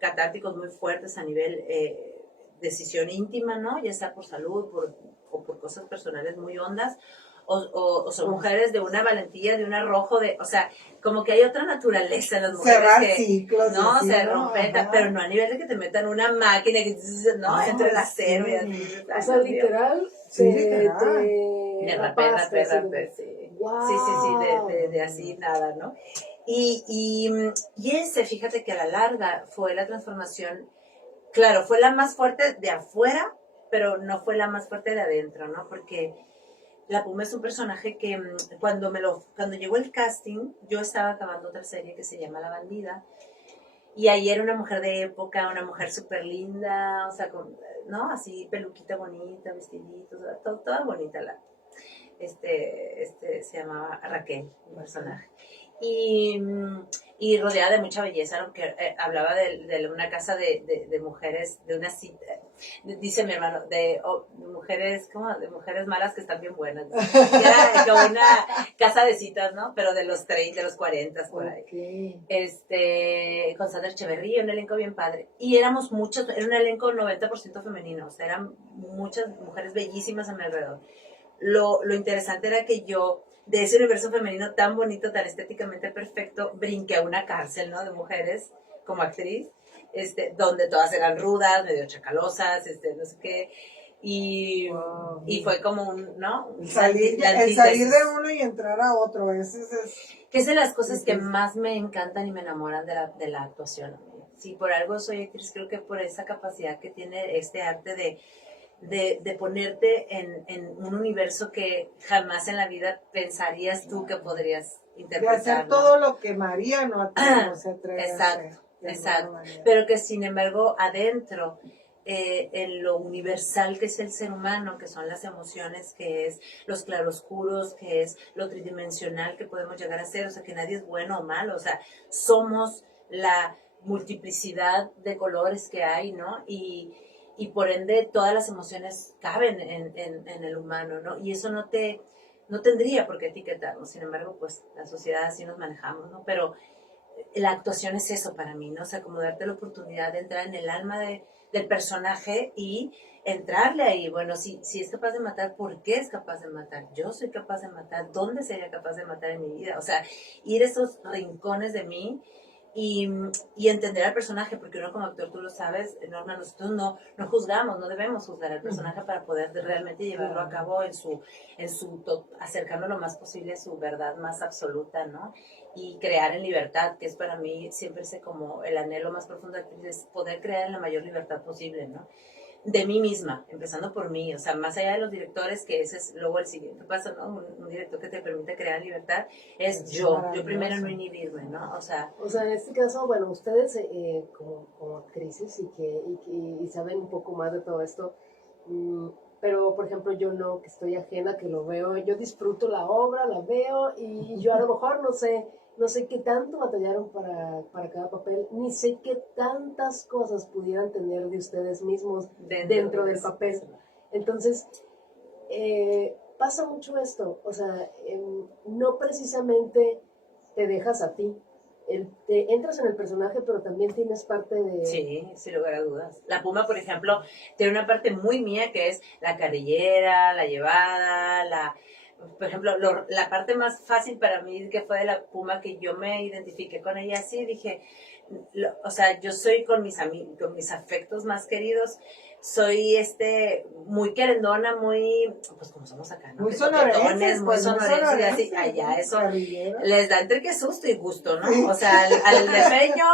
catárticos muy fuertes a nivel decisión íntima, ¿no? Ya sea por salud o por cosas personales muy hondas, o son mujeres de una valentía, de un arrojo, o sea, como que hay otra naturaleza en las mujeres cerrar que, ciclos, ¿no? así, Se ¿no? rompen, Ajá. pero no a nivel de que te metan una máquina, ¿no? Entre el acero y así. O sea, literal, sí, literal. De rapaste, rape, sí. Wow. Sí, de así nada, ¿no? Y ese, fíjate que a la larga fue la transformación, claro, fue la más fuerte de afuera, pero no fue la más fuerte de adentro, ¿no? Porque la Puma es un personaje que cuando llegó el casting, yo estaba acabando otra serie que se llama La Bandida, y ahí era una mujer de época, una mujer súper linda, o sea, ¿no? Así, peluquita bonita, vestiditos, toda bonita se llamaba Raquel, un personaje. Y rodeada de mucha belleza, ¿no? Que hablaba de una casa de mujeres, de una cita, dice mi hermano, de mujeres, ¿cómo? De mujeres malas que están bien buenas. Era como una casa de citas, ¿no? Pero de los 30, de los 40, por ahí. Con Sandra Echeverría, un elenco bien padre. Y éramos muchos, era un elenco 90% femenino, o sea, eran muchas mujeres bellísimas a mi alrededor. Lo interesante era que yo, de ese universo femenino tan bonito, tan estéticamente perfecto, brinqué a una cárcel, ¿no? De mujeres como actriz, donde todas eran rudas, medio chacalosas, no sé qué. Y fue como ¿no? El salir de uno y entrar a otro, que es de las cosas que más me encantan y me enamoran de la actuación. Si por algo soy actriz, creo que por esa capacidad que tiene este arte de ponerte en un universo que jamás en la vida pensarías tú que podrías interpretar. De hacer todo lo que María no se atreve a hacer. Exacto. Pero que sin embargo adentro, en lo universal que es el ser humano, que son las emociones, que es los claroscuros, que es lo tridimensional que podemos llegar a ser, o sea, que nadie es bueno o malo, o sea, somos la multiplicidad de colores que hay, ¿no? Y por ende todas las emociones caben en el humano, ¿no? Y eso no tendría por qué etiquetarnos, sin embargo, pues la sociedad así nos manejamos, ¿no? Pero la actuación es eso para mí, ¿no? O sea, como darte la oportunidad de entrar en el alma del personaje y entrarle ahí. Bueno, si es capaz de matar, ¿por qué es capaz de matar? Yo soy capaz de matar, ¿dónde sería capaz de matar en mi vida? O sea, ir a esos rincones de mí y entender al personaje, porque uno como actor, tú lo sabes, Norma, nosotros no juzgamos, no debemos juzgar al personaje para poder realmente llevarlo a cabo acercarlo lo más posible a su verdad más absoluta, ¿no? Y crear en libertad, que es para mí siempre como el anhelo más profundo de actriz, es poder crear en la mayor libertad posible, ¿no? De mí misma, empezando por mí, o sea, más allá de los directores, que ese es luego el siguiente paso, ¿no? Un director que te permite crear libertad, es yo primero no inhibirme, ¿no? O sea, en este caso, bueno, ustedes como actrices y saben un poco más de todo esto, pero por ejemplo yo no, que estoy ajena, que lo veo, yo disfruto la obra, la veo y yo a lo mejor no sé qué tanto batallaron para cada papel, ni sé qué tantas cosas pudieran tener de ustedes mismos dentro del papel. Entonces, pasa mucho esto, o sea, no precisamente te dejas a ti, te entras en el personaje, pero también tienes parte de... Sí, sin lugar a dudas. La Puma, por ejemplo, tiene una parte muy mía que es la carrillera, la llevada, por ejemplo, la parte más fácil para mí que fue de la Puma, que yo me identifiqué con ella así, dije, o sea, yo soy con mis afectos más queridos, soy muy querendona, muy, pues como somos acá, ¿no? Muy sonorenses, muy sonorenses, y así, allá eso les da entre que susto y gusto, ¿no? Sí. O sea, al defeño,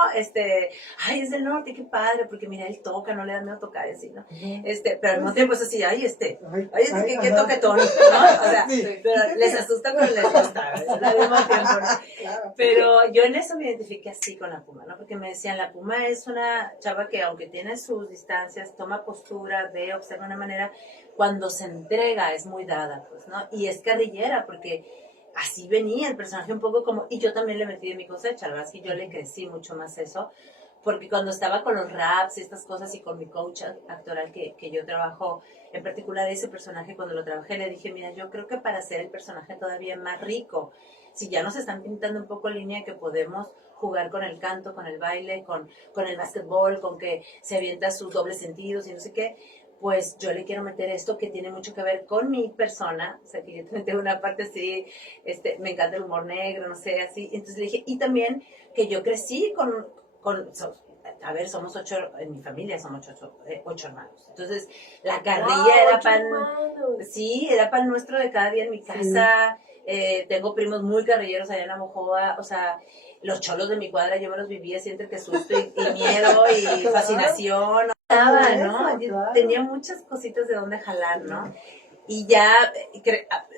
ay, es del norte, qué padre, porque mira, él toca, no le da miedo tocar, así, ¿no? Pero al mismo tiempo es así, qué toquetón, ¿no? O sea, sí. Pero les asusta, pero les gusta, ¿verdad? Al mismo tiempo, ¿no? Claro. Pero yo en eso me identifiqué así con la Puma, ¿no? Porque me decían, la Puma es una chava que aunque tiene sus distancias, toma postura, ve, observa de una manera, cuando se entrega es muy dada, pues, ¿no? Y es carrillera, porque así venía el personaje un poco como, y yo también le metí de mi cosecha, la verdad es que yo le crecí mucho más eso, porque cuando estaba con los raps y estas cosas y con mi coach actoral que yo trabajo, en particular ese personaje, cuando lo trabajé, le dije, mira, yo creo que para hacer el personaje todavía más rico, si ya nos están pintando un poco línea que podemos jugar con el canto, con el baile, con el básquetbol, con que se avienta sus dobles sentidos y no sé qué, pues yo le quiero meter esto que tiene mucho que ver con mi persona, o sea, que yo también tengo una parte así, me encanta el humor negro, no sé, así. Entonces le dije, y también que yo crecí a ver, somos 8, en mi familia somos 8 hermanos. Entonces, la carrilla era pan, sí, era pan nuestro de cada día en mi casa. Tengo primos muy carrilleros allá en Amojoa, o sea, los cholos de mi cuadra yo me los vivía así entre que susto y miedo y fascinación. ¿No? Claro. Tenía muchas cositas de dónde jalar, ¿no? Y ya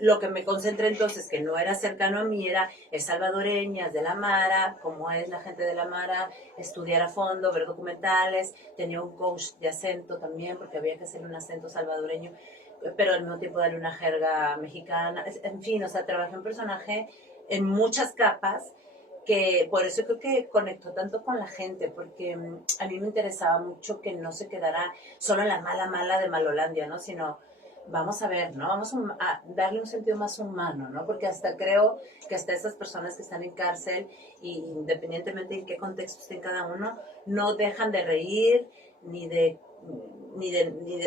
lo que me concentré entonces, que no era cercano a mí, era el salvadoreñas de la Mara, cómo es la gente de la Mara, estudiar a fondo, ver documentales. Tenía un coach de acento también, porque había que hacer un acento salvadoreño, pero al mismo tiempo darle una jerga mexicana. En fin, o sea, trabajé un personaje en muchas capas, que por eso creo que conectó tanto con la gente, porque a mí me interesaba mucho que no se quedara solo en la mala de Malolandia, ¿no? Sino vamos a ver, ¿no? Vamos a darle un sentido más humano, ¿no? Porque hasta creo que hasta esas personas que están en cárcel, y independientemente en qué contexto estén cada uno, no dejan de reír, ni de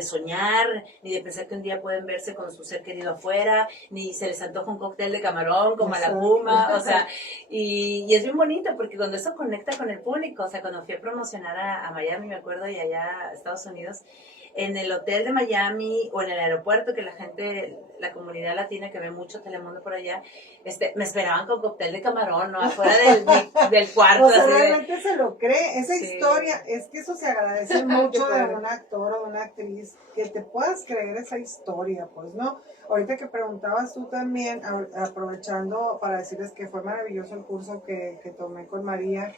soñar, ni de pensar que un día pueden verse con su ser querido afuera, ni se les antoja un cóctel de camarón como a la Puma, o sea, y es bien bonito porque cuando eso conecta con el público, o sea, cuando fui a promocionar a Miami, me acuerdo, y allá a Estados Unidos, en el hotel de Miami o en el aeropuerto, que la gente, la comunidad latina que ve mucho Telemundo por allá, me esperaban con cóctel de camarón, ¿no? Afuera del cuarto. O sea, realmente se lo cree. Esa historia, es que eso se agradece mucho de un actor o una actriz, que te puedas creer esa historia, pues, ¿no? Ahorita que preguntabas tú también, aprovechando para decirles que fue maravilloso el curso que tomé con María,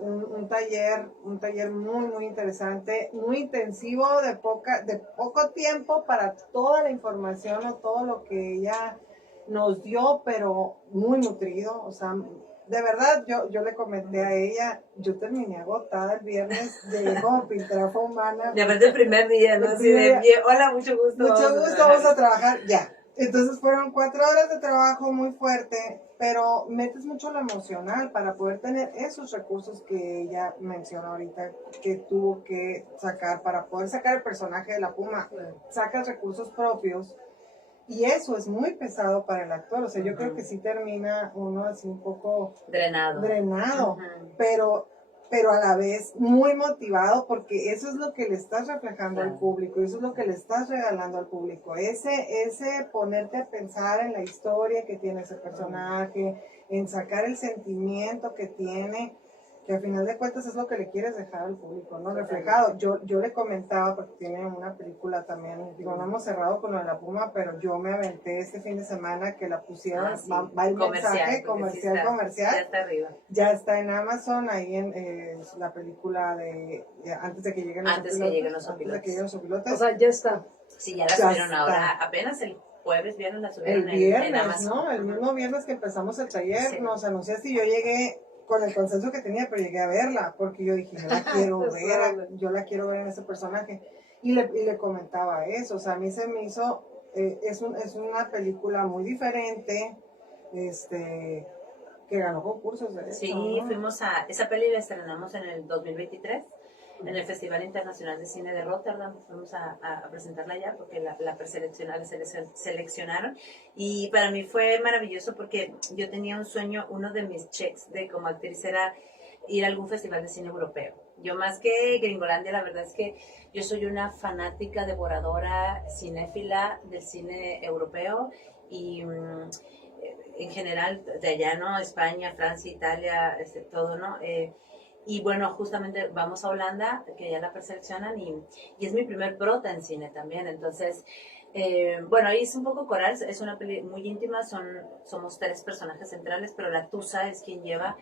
un taller muy, muy interesante, muy intensivo, de poco tiempo para toda la información o todo lo que ella nos dio, pero muy nutrido. O sea, de verdad, yo le comenté a ella, yo terminé agotada el viernes, llegué como piltrafa humana. De verdad, el primer día, ¿no? Así de pie, hola, mucho gusto. Mucho gusto, vamos a trabajar, ya. Entonces fueron 4 horas de trabajo muy fuerte, pero metes mucho lo emocional para poder tener esos recursos que ella menciona ahorita, que tuvo que sacar para poder sacar el personaje de la Puma. Sacas recursos propios. Y eso es muy pesado para el actor. O sea, yo creo que sí termina uno así un poco drenado, pero a la vez muy motivado, porque eso es lo que le estás reflejando al público, eso es lo que le estás regalando al público. Ese ponerte a pensar en la historia que tiene ese personaje, en sacar el sentimiento que tiene, que al final de cuentas es lo que le quieres dejar al público, ¿no? Reflejado. Yo le comentaba, porque tiene una película también, digo, no hemos cerrado con lo de la Puma, pero yo me aventé este fin de semana que la pusieron, va el mensaje comercial. Ya está arriba. Ya está en Amazon, ahí en la película de antes de que lleguen los pilotos. O sea, ya está. Sí, ya la subieron ahora, apenas el jueves, viernes la subieron en Amazon. ¿No? El mismo viernes que empezamos el taller, nos anunciaste y yo llegué con el consenso que tenía, pero llegué a verla, porque yo dije, yo la quiero ver en ese personaje. Y le comentaba eso, o sea, a mí se me hizo, es una película muy diferente, que ganó concursos de eso. Sí, ¿no? Fuimos esa peli la estrenamos en el 2023, en el Festival Internacional de Cine de Rotterdam. Fuimos a presentarla allá porque la seleccionaron, y para mí fue maravilloso porque yo tenía un sueño, uno de mis checks de como actriz era ir a algún festival de cine europeo. Yo más que Gringolandia, la verdad es que yo soy una fanática, devoradora, cinéfila del cine europeo, y en general de allá, ¿no? España, Francia, Italia, todo, ¿no? Y bueno, justamente vamos a Holanda, que ya la preseleccionan, y es mi primer prota en cine también. Entonces, bueno, ahí es un poco coral, es una peli muy íntima, somos 3 personajes centrales, pero la Tusa es quien lleva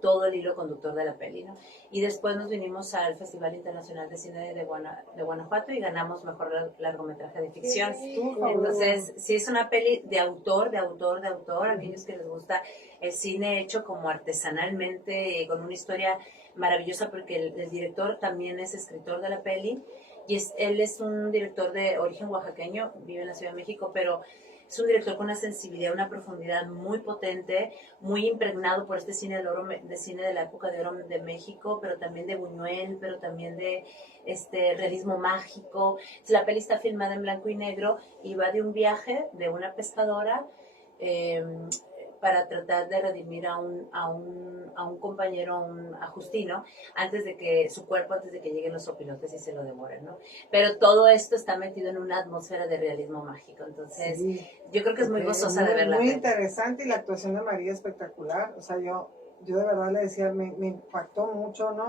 todo el hilo conductor de la peli, ¿no? Y después nos vinimos al Festival Internacional de Cine de Guanajuato y ganamos mejor largometraje de ficción. Entonces, sí es una peli de autor, aquellos que les gusta el cine hecho como artesanalmente, con una historia maravillosa, porque el director también es escritor de la peli, y él es un director de origen oaxaqueño, vive en la Ciudad de México, pero es un director con una sensibilidad, una profundidad muy potente, muy impregnado por este cine de cine de la época de oro de México, pero también de Buñuel, pero también de realismo mágico. La peli está filmada en blanco y negro y va de un viaje de una pescadora eh, para tratar de redimir a un compañero, a Justino, antes de que lleguen los opilotes y se lo devoren, ¿no? Pero todo esto está metido en una atmósfera de realismo mágico, entonces Sí, yo creo que es muy gozosa de verla. muy interesante, y la actuación de María espectacular. O sea, yo de verdad le decía, me impactó mucho, ¿no?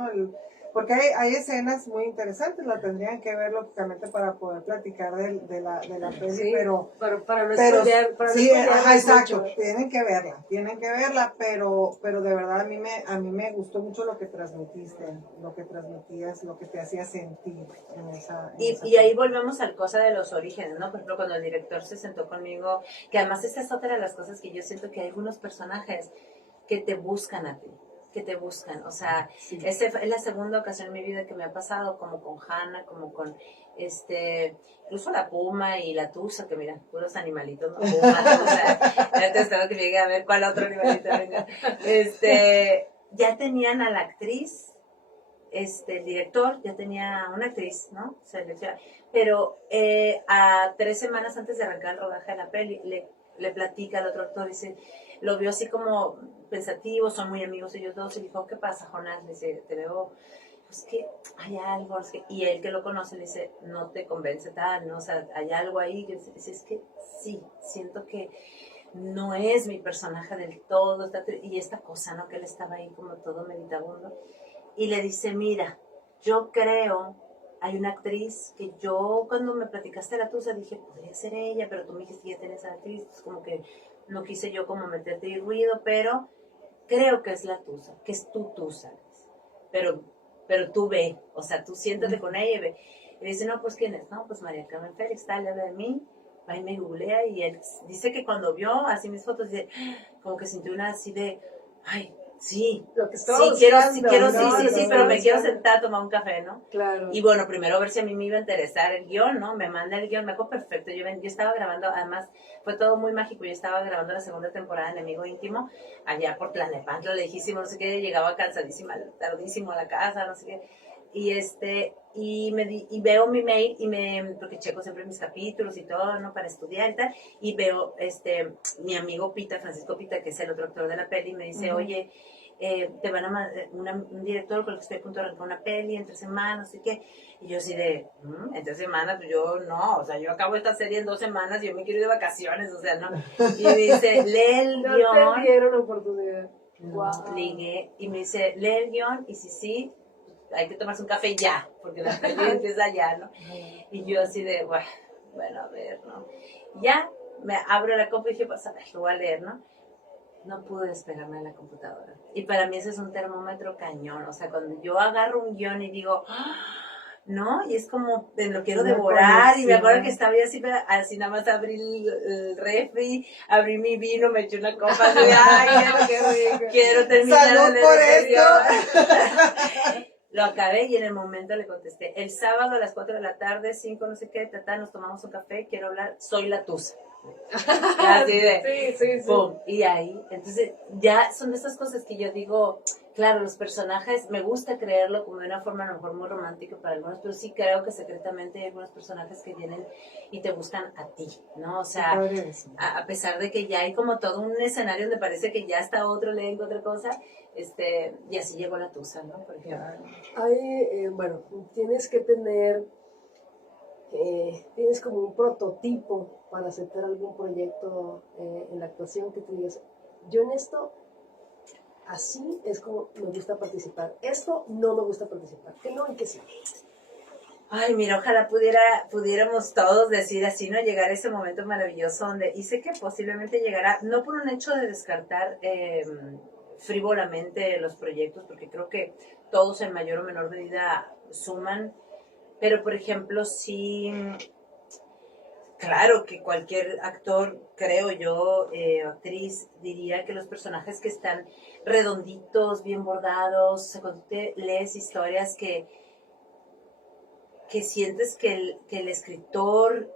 Porque hay escenas muy interesantes, la tendrían que ver lógicamente para poder platicar de la peli, Sí, pero para no pero spoilear, para sí, no ajá, spoilearles exacto, mucho. tienen que verla, pero de verdad a mí me gustó mucho lo que transmitiste, lo que transmitías, lo que te hacía sentir en esa Y ahí volvemos al cosa de los orígenes, ¿no? Por ejemplo, cuando el director se sentó conmigo, que además esa es otra de las cosas que yo siento, que hay algunos personajes que te buscan a ti, que te buscan. O sea, sí. esa es la segunda ocasión en mi vida que me ha pasado, como con Hannah, como con incluso la puma y la tusa, que mira, puros animalitos, ¿no? Pumas, o sea, ya te estaba que llegue a ver cuál otro animalito venga. Ya tenían a la actriz, el director ya tenía una actriz, ¿no? Seleccionada. Pero a 3 semanas antes de arrancar el rodaje de la peli, le platica al otro actor, dice, lo vio así como pensativo, son muy amigos ellos dos, y dijo, ¿qué pasa, Jonás? Le dice, te veo, pues que hay algo, y él que lo conoce le dice, no te convence tal, ¿no? O sea, hay algo ahí, que dice, es que sí, siento que no es mi personaje del todo, y esta cosa, ¿no? Que él estaba ahí como todo meditabundo, y le dice, mira, yo creo, hay una actriz que yo cuando me platicaste de la tusa dije, podría ser ella, pero tú me dijiste que ya tenés a la actriz, pues como que no quise yo como meterte ruido, pero creo que es la tusa, que es tu tusa, pero, pero tú ve, o sea, tú siéntate con ella y ve. Y dice, no, pues ¿quién es? No, pues María Carmen Félix, tal, habla de mí, va y me googlea, y él dice que cuando vio así mis fotos, dice, como que sintió una así de, ay, sí, Lo que sí, estaba quiero, buscando, sí, ¿no? pero me quiero Buscando. sentar a tomar un café, ¿no? Claro. Y bueno, primero a ver si a mí me iba a interesar el guión, ¿no? Me manda el guión, me acuerdo perfecto. Yo estaba grabando, además fue todo muy mágico. Yo estaba grabando la segunda temporada de Enemigo Íntimo, allá por Tlalnepantla, lejísimo, no sé qué. Llegaba cansadísima, tardísimo a la casa, no sé qué. Y veo mi mail, porque checo siempre mis capítulos y todo, ¿no? Para estudiar y tal. Y veo, mi amigo Pita, Francisco Pita, que es el otro actor de la peli, me dice, oye, te van a mandar un director con el que estoy a punto de arrancar una peli en 3 semanas, así que, y yo así de, en 3 semanas, pues yo no, o sea, yo acabo esta serie en 2 semanas y yo me quiero ir de vacaciones, o sea, no. Y me dice, lee el No guión. te dieron oportunidad. Wow. Ligué, y me dice, lee el guión, y si sí, hay que tomarse un café ya, porque la peli empieza ya, ¿no? Y yo así de, bueno, a ver, ¿no? Ya, me abro la compu y dije, pues a ver, lo voy a leer, ¿no? No pude despegarme de la computadora. Y para mí ese es un termómetro cañón. O sea, cuando yo agarro un guión y digo, ¿no? Y es como, lo quiero Una devorar. conexión. Y me acuerdo que estaba así nada más abrí el refri, abrí mi vino, me eché una copa. Así, ay, Qué rico. quiero terminar ¡Salud de por leer esto! Lo acabé y en el momento le contesté. El sábado a las 4 de la tarde, 5, no sé qué, nos tomamos un café, quiero hablar, soy la tusa. Así de, sí. ¡pum! Y ahí, entonces, ya son de esas cosas que yo digo, claro, los personajes, me gusta creerlo como de una forma a lo mejor muy romántica para algunos, pero sí creo que secretamente hay algunos personajes que vienen y te buscan a ti, ¿no? O sea, a pesar de que ya hay como todo un escenario donde parece que ya está otro elenco, otra cosa, y así llegó la tusa, ¿no? Por ejemplo. Bueno, tienes que tener, tienes como un prototipo para aceptar algún proyecto en la actuación que tú digas, yo en esto, así es como me gusta participar, esto no me gusta participar, que no y que sí. Ay, mira, ojalá pudiéramos todos decir así, ¿no? Llegar a ese momento maravilloso donde, y sé que posiblemente llegará, no por un hecho de descartar frívolamente los proyectos, porque creo que todos en mayor o menor medida suman, pero por ejemplo, sí, claro que cualquier actor, creo yo, actriz, diría que los personajes que están redonditos, bien bordados, o sea, cuando te lees historias que sientes que el escritor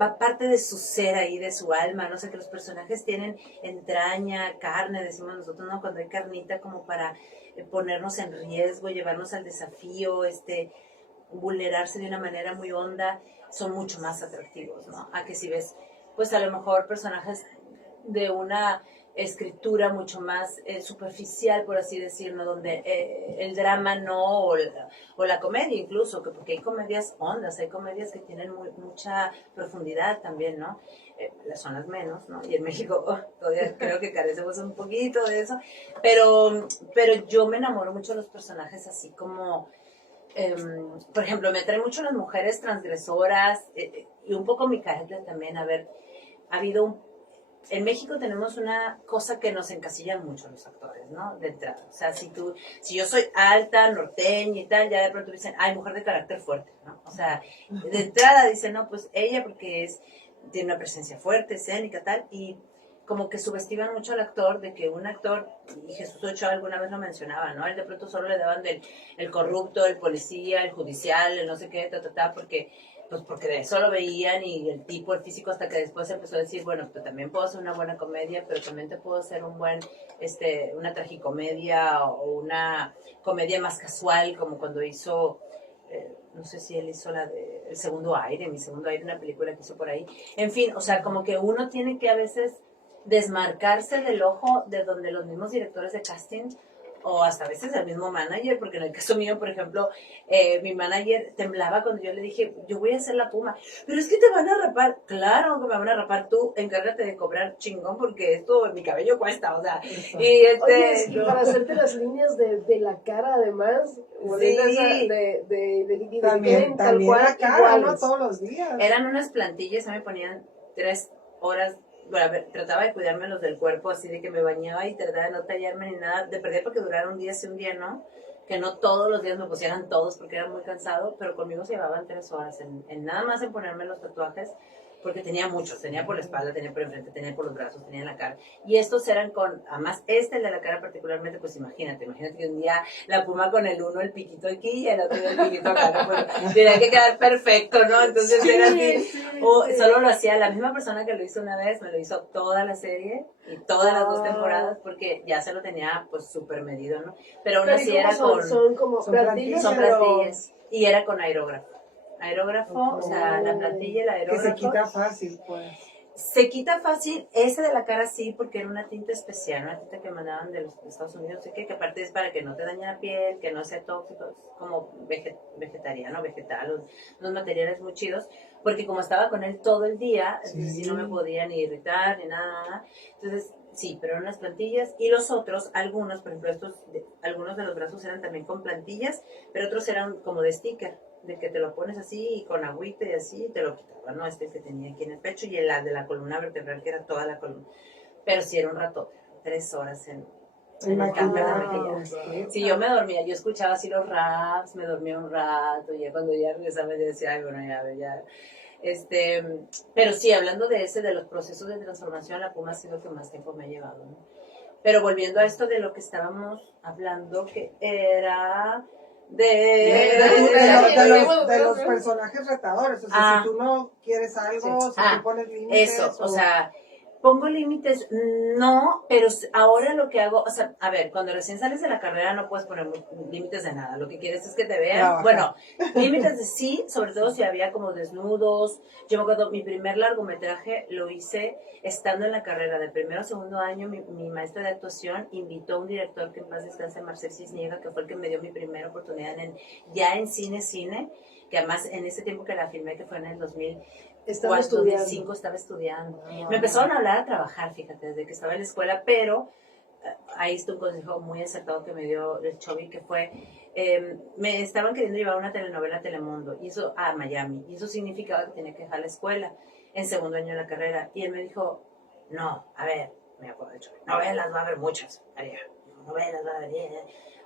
va parte de su ser ahí, de su alma, no sé, que los personajes tienen entraña, carne, decimos nosotros, ¿no? Cuando hay carnita como para ponernos en riesgo, llevarnos al desafío, vulnerarse de una manera muy honda, son mucho más atractivos, ¿no? A que si ves, pues a lo mejor personajes de una escritura mucho más superficial, por así decirlo, donde el drama no, o la comedia incluso, porque hay comedias hondas, hay comedias que tienen mucha profundidad también, ¿no? Son las menos, ¿no? Y en México todavía creo que carecemos un poquito de eso, pero yo me enamoro mucho de los personajes así como... por ejemplo, me atraen mucho las mujeres transgresoras y un poco mi carácter también. A ver, ha habido en México tenemos una cosa que nos encasilla mucho los actores, ¿no? De entrada. O sea, si yo soy alta, norteña y tal, ya de pronto dicen, ay, mujer de carácter fuerte, ¿no? O sea, de entrada dicen, no, pues ella porque tiene una presencia fuerte, escénica, tal, y como que subestiman mucho al actor, de que un actor, y Jesús Ochoa alguna vez lo mencionaba, ¿no? Él de pronto solo le daban el corrupto, el policía, el judicial, el no sé qué, porque de eso lo veían y el tipo, el físico, hasta que después empezó a decir, bueno, pues también puedo hacer una buena comedia, pero también te puedo hacer una tragicomedia o una comedia más casual, como cuando hizo... no sé si él hizo la de El Segundo Aire, Mi Segundo Aire, una película que hizo por ahí. En fin, o sea, como que uno tiene que a veces desmarcarse del ojo de donde los mismos directores de casting o hasta a veces el mismo manager, porque en el caso mío, por ejemplo, mi manager temblaba cuando yo le dije, yo voy a hacer la Puma, pero es que te van a rapar. Claro que me van a rapar, tú encárgate de cobrar chingón, porque esto, mi cabello cuesta, o sea, Oye, no. para hacerte las líneas de la cara, además, Sí. También tal cual, la cara, ¿no? iguales. Todos los días. Eran unas plantillas, me ponían 3 horas. Bueno, a ver, trataba de cuidarme los del cuerpo, así de que me bañaba y trataba de no tallarme ni nada, de perder porque durara un día sí, un día no, que no todos los días me pusieran todos porque era muy cansado, pero conmigo se llevaban 3 horas en nada más en ponerme los tatuajes, porque tenía muchos, tenía por la espalda, tenía por enfrente, tenía por los brazos, tenía en la cara, y estos eran además el de la cara particularmente, pues imagínate que un día la Puma con el uno, el piquito aquí y el otro el piquito acá, ¿no? Pues tenía que quedar perfecto, ¿no? Entonces Sí, era así, sí, sí. solo lo hacía la misma persona que lo hizo una vez, me lo hizo toda la serie y todas las 2 temporadas, porque ya se lo tenía pues súper medido, ¿no? Pero aún así era son como son plantillas, son pero... plantillas, y era con aerógrafo. Aerógrafo, o sea, la plantilla y el Que aerógrafo. se quita fácil, pues. Se quita fácil, ese de la cara sí, porque era una tinta especial, una tinta que mandaban de los Estados Unidos, sé que aparte es para que no te dañe la piel, que no sea tóxico, es como vegetariano, vegetal, unos materiales muy chidos, porque como estaba con él todo el día, entonces sí no me podía ni irritar ni nada, entonces sí, pero eran unas plantillas, y los otros, algunos, por ejemplo, algunos de los brazos eran también con plantillas, pero otros eran como de sticker, de que te lo pones así y con agüita y así te lo quitaba, ¿no? Que tenía aquí en el pecho y el de la columna vertebral, que era toda la columna. Pero sí era un rato, 3 horas en el cambio de maquillaje. Si yo me dormía, yo escuchaba así los raps, me dormía un rato, y ya cuando ya regresaba yo decía, ay, bueno, ya. Pero sí, hablando de los procesos de transformación, la Puma ha sido el que más tiempo me ha llevado, ¿no? Pero volviendo a esto de lo que estábamos hablando, que era de los personajes retadores. O sea, si tú no quieres algo, si tú pones límites. Eso, o sea, pongo límites, no, pero ahora lo que hago, o sea, a ver, cuando recién sales de la carrera no puedes poner límites de nada, lo que quieres es que te vean, bueno, límites de sí, sobre todo si había como desnudos. Yo me acuerdo, mi primer largometraje lo hice estando en la carrera de primero a segundo año. Mi maestra de actuación invitó a un director que en paz descanse, Marcel Cisniega, que fue el que me dio mi primera oportunidad ya en cine, que además en ese tiempo que la filmé, que fue en el 2005, estaba estudiando. Me empezaron a hablar a trabajar, fíjate, desde que estaba en la escuela, pero ahí está un consejo muy acertado que me dio el Chovy, que fue, me estaban queriendo llevar una telenovela a Telemundo, y eso a Miami, y eso significaba que tenía que dejar la escuela en segundo año de la carrera, y él me dijo, no, a ver, me acuerdo de Chovy, novelas va a haber muchas, María, novelas va a haber,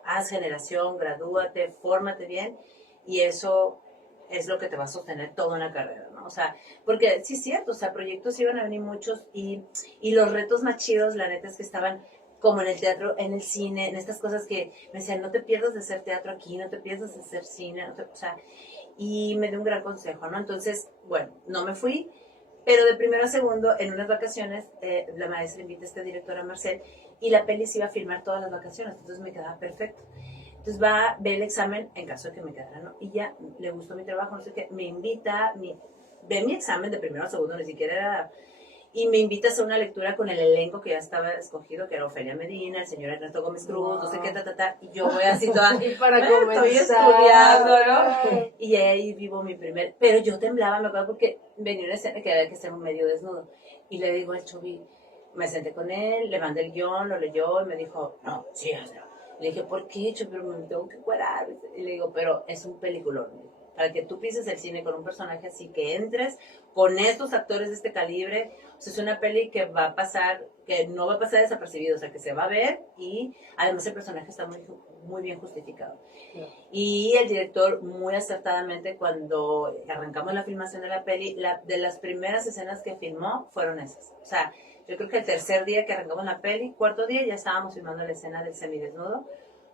haz generación, gradúate, fórmate bien, y eso es lo que te va a sostener toda una carrera, ¿no? O sea, porque sí es cierto, o sea, proyectos iban a venir muchos y los retos más chidos, la neta, es que estaban como en el teatro, en el cine, en estas cosas que me decían, no te pierdas de hacer teatro aquí, no te pierdas de hacer cine, o sea, y me dio un gran consejo, ¿no? Entonces, bueno, no me fui, Pero de primero a segundo, en unas vacaciones, la maestra invita a este director, a Marcel, y la peli se iba a filmar todas las vacaciones, entonces me quedaba perfecto. Entonces ve el examen, en caso de que me quedara, ¿no? Y ya le gustó mi trabajo, no sé qué, me invita, ve mi examen de primero a segundo, ni siquiera era... Y me invita a hacer una lectura con el elenco que ya estaba escogido, que era Ofelia Medina, el señor Ernesto Gómez Cruz, no sé qué, y yo voy así toda, Y para estoy comenzar. estudiando, ¿no? Y ahí vivo mi primer, pero yo temblaba, me acuerdo, porque venía una escena que había que ser un medio desnudo, y le digo al Chobi, me senté con él, le mandé el guión, lo leyó, y me dijo, no, sí, hazlo. Le dije, ¿por qué, Chobi? Pero me tengo que cuadrar, y le digo, pero es un peliculón, para que tú pises el cine con un personaje así, que entres con estos actores de este calibre. O sea, es una peli que va a pasar, que no va a pasar desapercibido, o sea, que se va a ver, y además el personaje está muy bien justificado. Y el director, muy acertadamente, cuando arrancamos la filmación de la peli, de las primeras escenas que filmó fueron esas. O sea, yo creo que el tercer día que arrancamos la peli, cuarto día, ya estábamos filmando la escena del semidesnudo,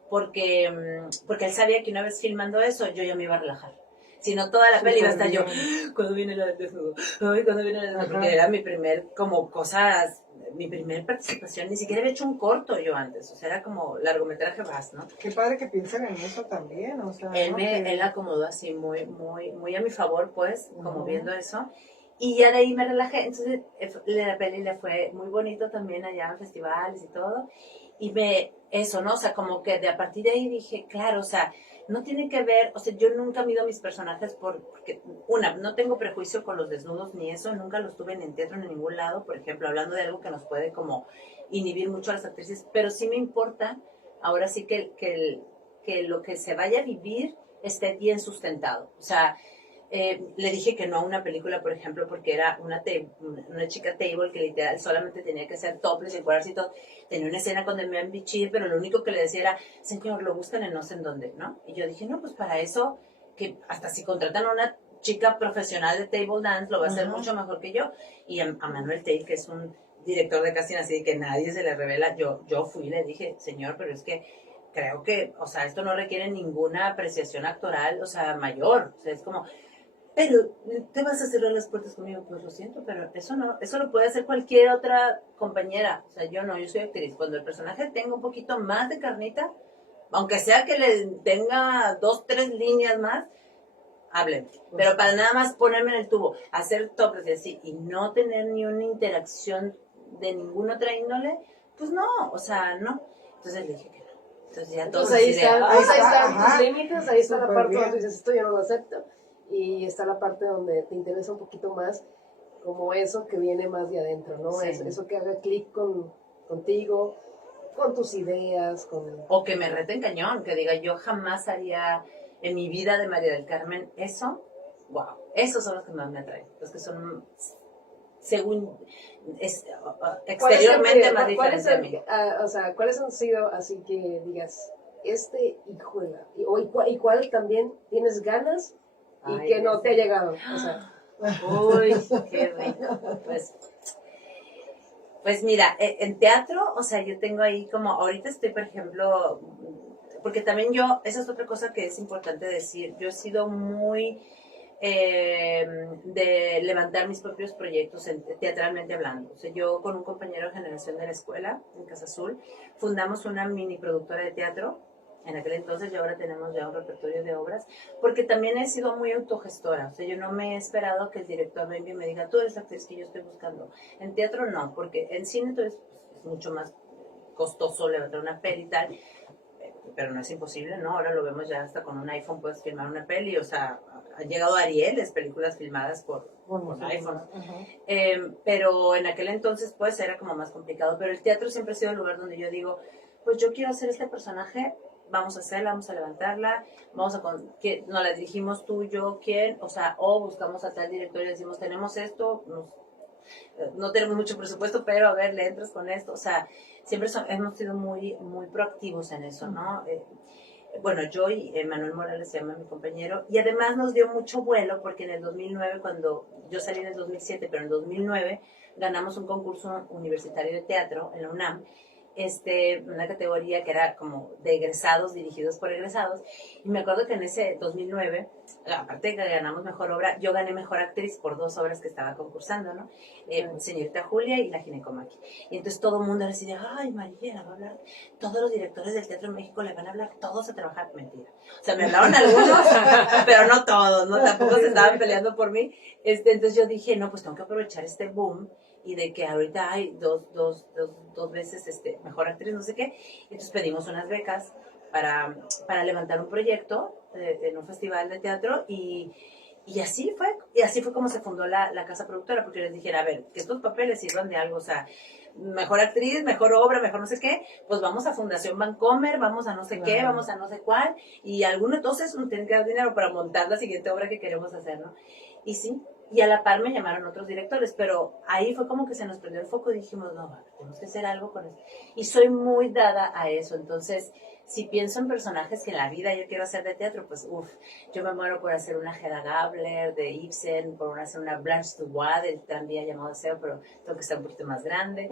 porque él sabía que una vez filmando eso, yo ya me iba a relajar. Si no, toda la peli iba a estar yo, ¿cuándo viene la del desnudo? Ay, ¿cuándo viene la del desnudo? Porque era mi primer, como cosas, mi primer participación. Ni siquiera había hecho un corto yo antes. O sea, era como largometraje más, ¿no? Qué padre que piensen en eso también, o sea. Él ¿no? él acomodó así muy a mi favor, pues, como viendo eso. Y ya de ahí me relajé. Entonces, la peli le fue muy bonito también allá en festivales y todo. Y eso, ¿no? O sea, como que a partir de ahí dije, claro, o sea, no tiene que ver, o sea, yo nunca mido mis personajes porque, no tengo prejuicio con los desnudos ni eso, nunca los tuve ni en teatro ni en ningún lado, por ejemplo, hablando de algo que nos puede como inhibir mucho a las actrices, pero sí me importa, ahora sí que lo que se vaya a vivir esté bien sustentado. O sea, le dije que no a una película, por ejemplo, porque era una chica table que literal solamente tenía que ser topless y encuadrarse y todo. Tenía una escena con Demian Bichir, pero lo único que le decía era, señor, lo buscan en no sé en dónde, ¿no? Y yo dije, no, pues para eso, que hasta si contratan a una chica profesional de table dance, lo va a hacer mucho mejor que yo. Y a Manuel Tate, que es un director de casting así que nadie se le revela, yo fui y le dije, señor, pero es que creo que, o sea, esto no requiere ninguna apreciación actoral, o sea, mayor. O sea, es como, pero te vas a cerrar las puertas conmigo, pues lo siento, pero eso lo puede hacer cualquier otra compañera. O sea, yo no, yo soy actriz. Cuando el personaje tenga un poquito más de carnita, aunque sea que le tenga 2, 3 líneas más, hablen. Pero para nada más ponerme en el tubo, hacer toques y así, y no tener ni una interacción de ninguna otra índole, pues no, o sea, no. Entonces le dije que no. Entonces ya todos ahí están, ahí están tus ajá. límites, ahí está la Súper parte bien. donde dices, esto yo no lo acepto, y está la parte donde te interesa un poquito más como eso que viene más de adentro, ¿no? Sí. Eso que haga clic contigo, con tus ideas, con... O que me reten cañón, que diga, yo jamás haría en mi vida de María del Carmen eso. Wow, esos son los que más me atraen, los que son, según, exteriormente más diferentes a mí. O sea, ¿cuáles han sido así que digas, híjole, y cuál también tienes ganas y Ay, que no te ha llegado? O sea, uy, qué rico. Pues mira, en teatro, o sea, yo tengo ahí como, ahorita estoy, por ejemplo, porque también esa es otra cosa que es importante decir, yo he sido muy de levantar mis propios proyectos teatralmente hablando. O sea, yo con un compañero de generación de la escuela, en Casa Azul, fundamos una mini productora de teatro, en aquel entonces, y ahora tenemos ya un repertorio de obras, porque también he sido muy autogestora. O sea, yo no me he esperado que el director venga y me diga, tú eres la actriz que yo estoy buscando. En teatro no, porque en cine entonces es mucho más costoso levantar una peli y tal, pero no es imposible, ¿no? Ahora lo vemos ya hasta con un iPhone puedes filmar una peli, o sea, han llegado Arieles, películas filmadas por iPhone. Pero en aquel entonces pues era como más complicado, pero el teatro siempre ha sido el lugar donde yo digo, pues yo quiero hacer este personaje, vamos a hacerla, vamos a levantarla, nos la dirigimos tú, yo, quién, o sea, o buscamos a tal director y decimos, tenemos esto, no tenemos mucho presupuesto, pero a ver, le entras con esto, o sea, siempre hemos sido muy proactivos en eso, ¿no? Bueno, yo y Manuel Morales se llama mi compañero, y además nos dio mucho vuelo porque en el 2009, cuando yo salí en el 2007, pero en el 2009 ganamos un concurso universitario de teatro en la UNAM, una categoría que era como de egresados, dirigidos por egresados, y me acuerdo que en ese 2009, aparte de que ganamos mejor obra, yo gané mejor actriz por 2 obras que estaba concursando, ¿no? Señorita Julia y La Ginecomaquia. Y entonces todo el mundo era así de, ay, María, va a hablar, todos los directores del Teatro en México le van a hablar todos a trabajar. Mentira. O sea, me hablaron algunos, pero no todos, ¿no? Tampoco se estaban peleando por mí. Entonces yo dije, no, pues tengo que aprovechar este boom y de que ahorita hay dos veces mejor actriz, no sé qué. Entonces pedimos unas becas para levantar un proyecto en un festival de teatro y así fue como se fundó la casa productora, porque les dijera, a ver, que estos papeles sirvan de algo, o sea, mejor actriz, mejor obra, mejor no sé qué, pues vamos a Fundación Vancomer, vamos a no sé qué, vamos a no sé cuál, y alguno entonces nos tienen que dar dinero para montar la siguiente obra que queremos hacer, ¿no? Y sí, y a la par me llamaron otros directores, pero ahí fue como que se nos prendió el foco y dijimos, no, tenemos que hacer algo con eso. Y soy muy dada a eso, entonces, si pienso en personajes que en la vida yo quiero hacer de teatro, pues yo me muero por hacer una Hedda Gabler de Ibsen, por hacer una Blanche Dubois del tranvía llamado Deseo, pero tengo que estar un poquito más grande.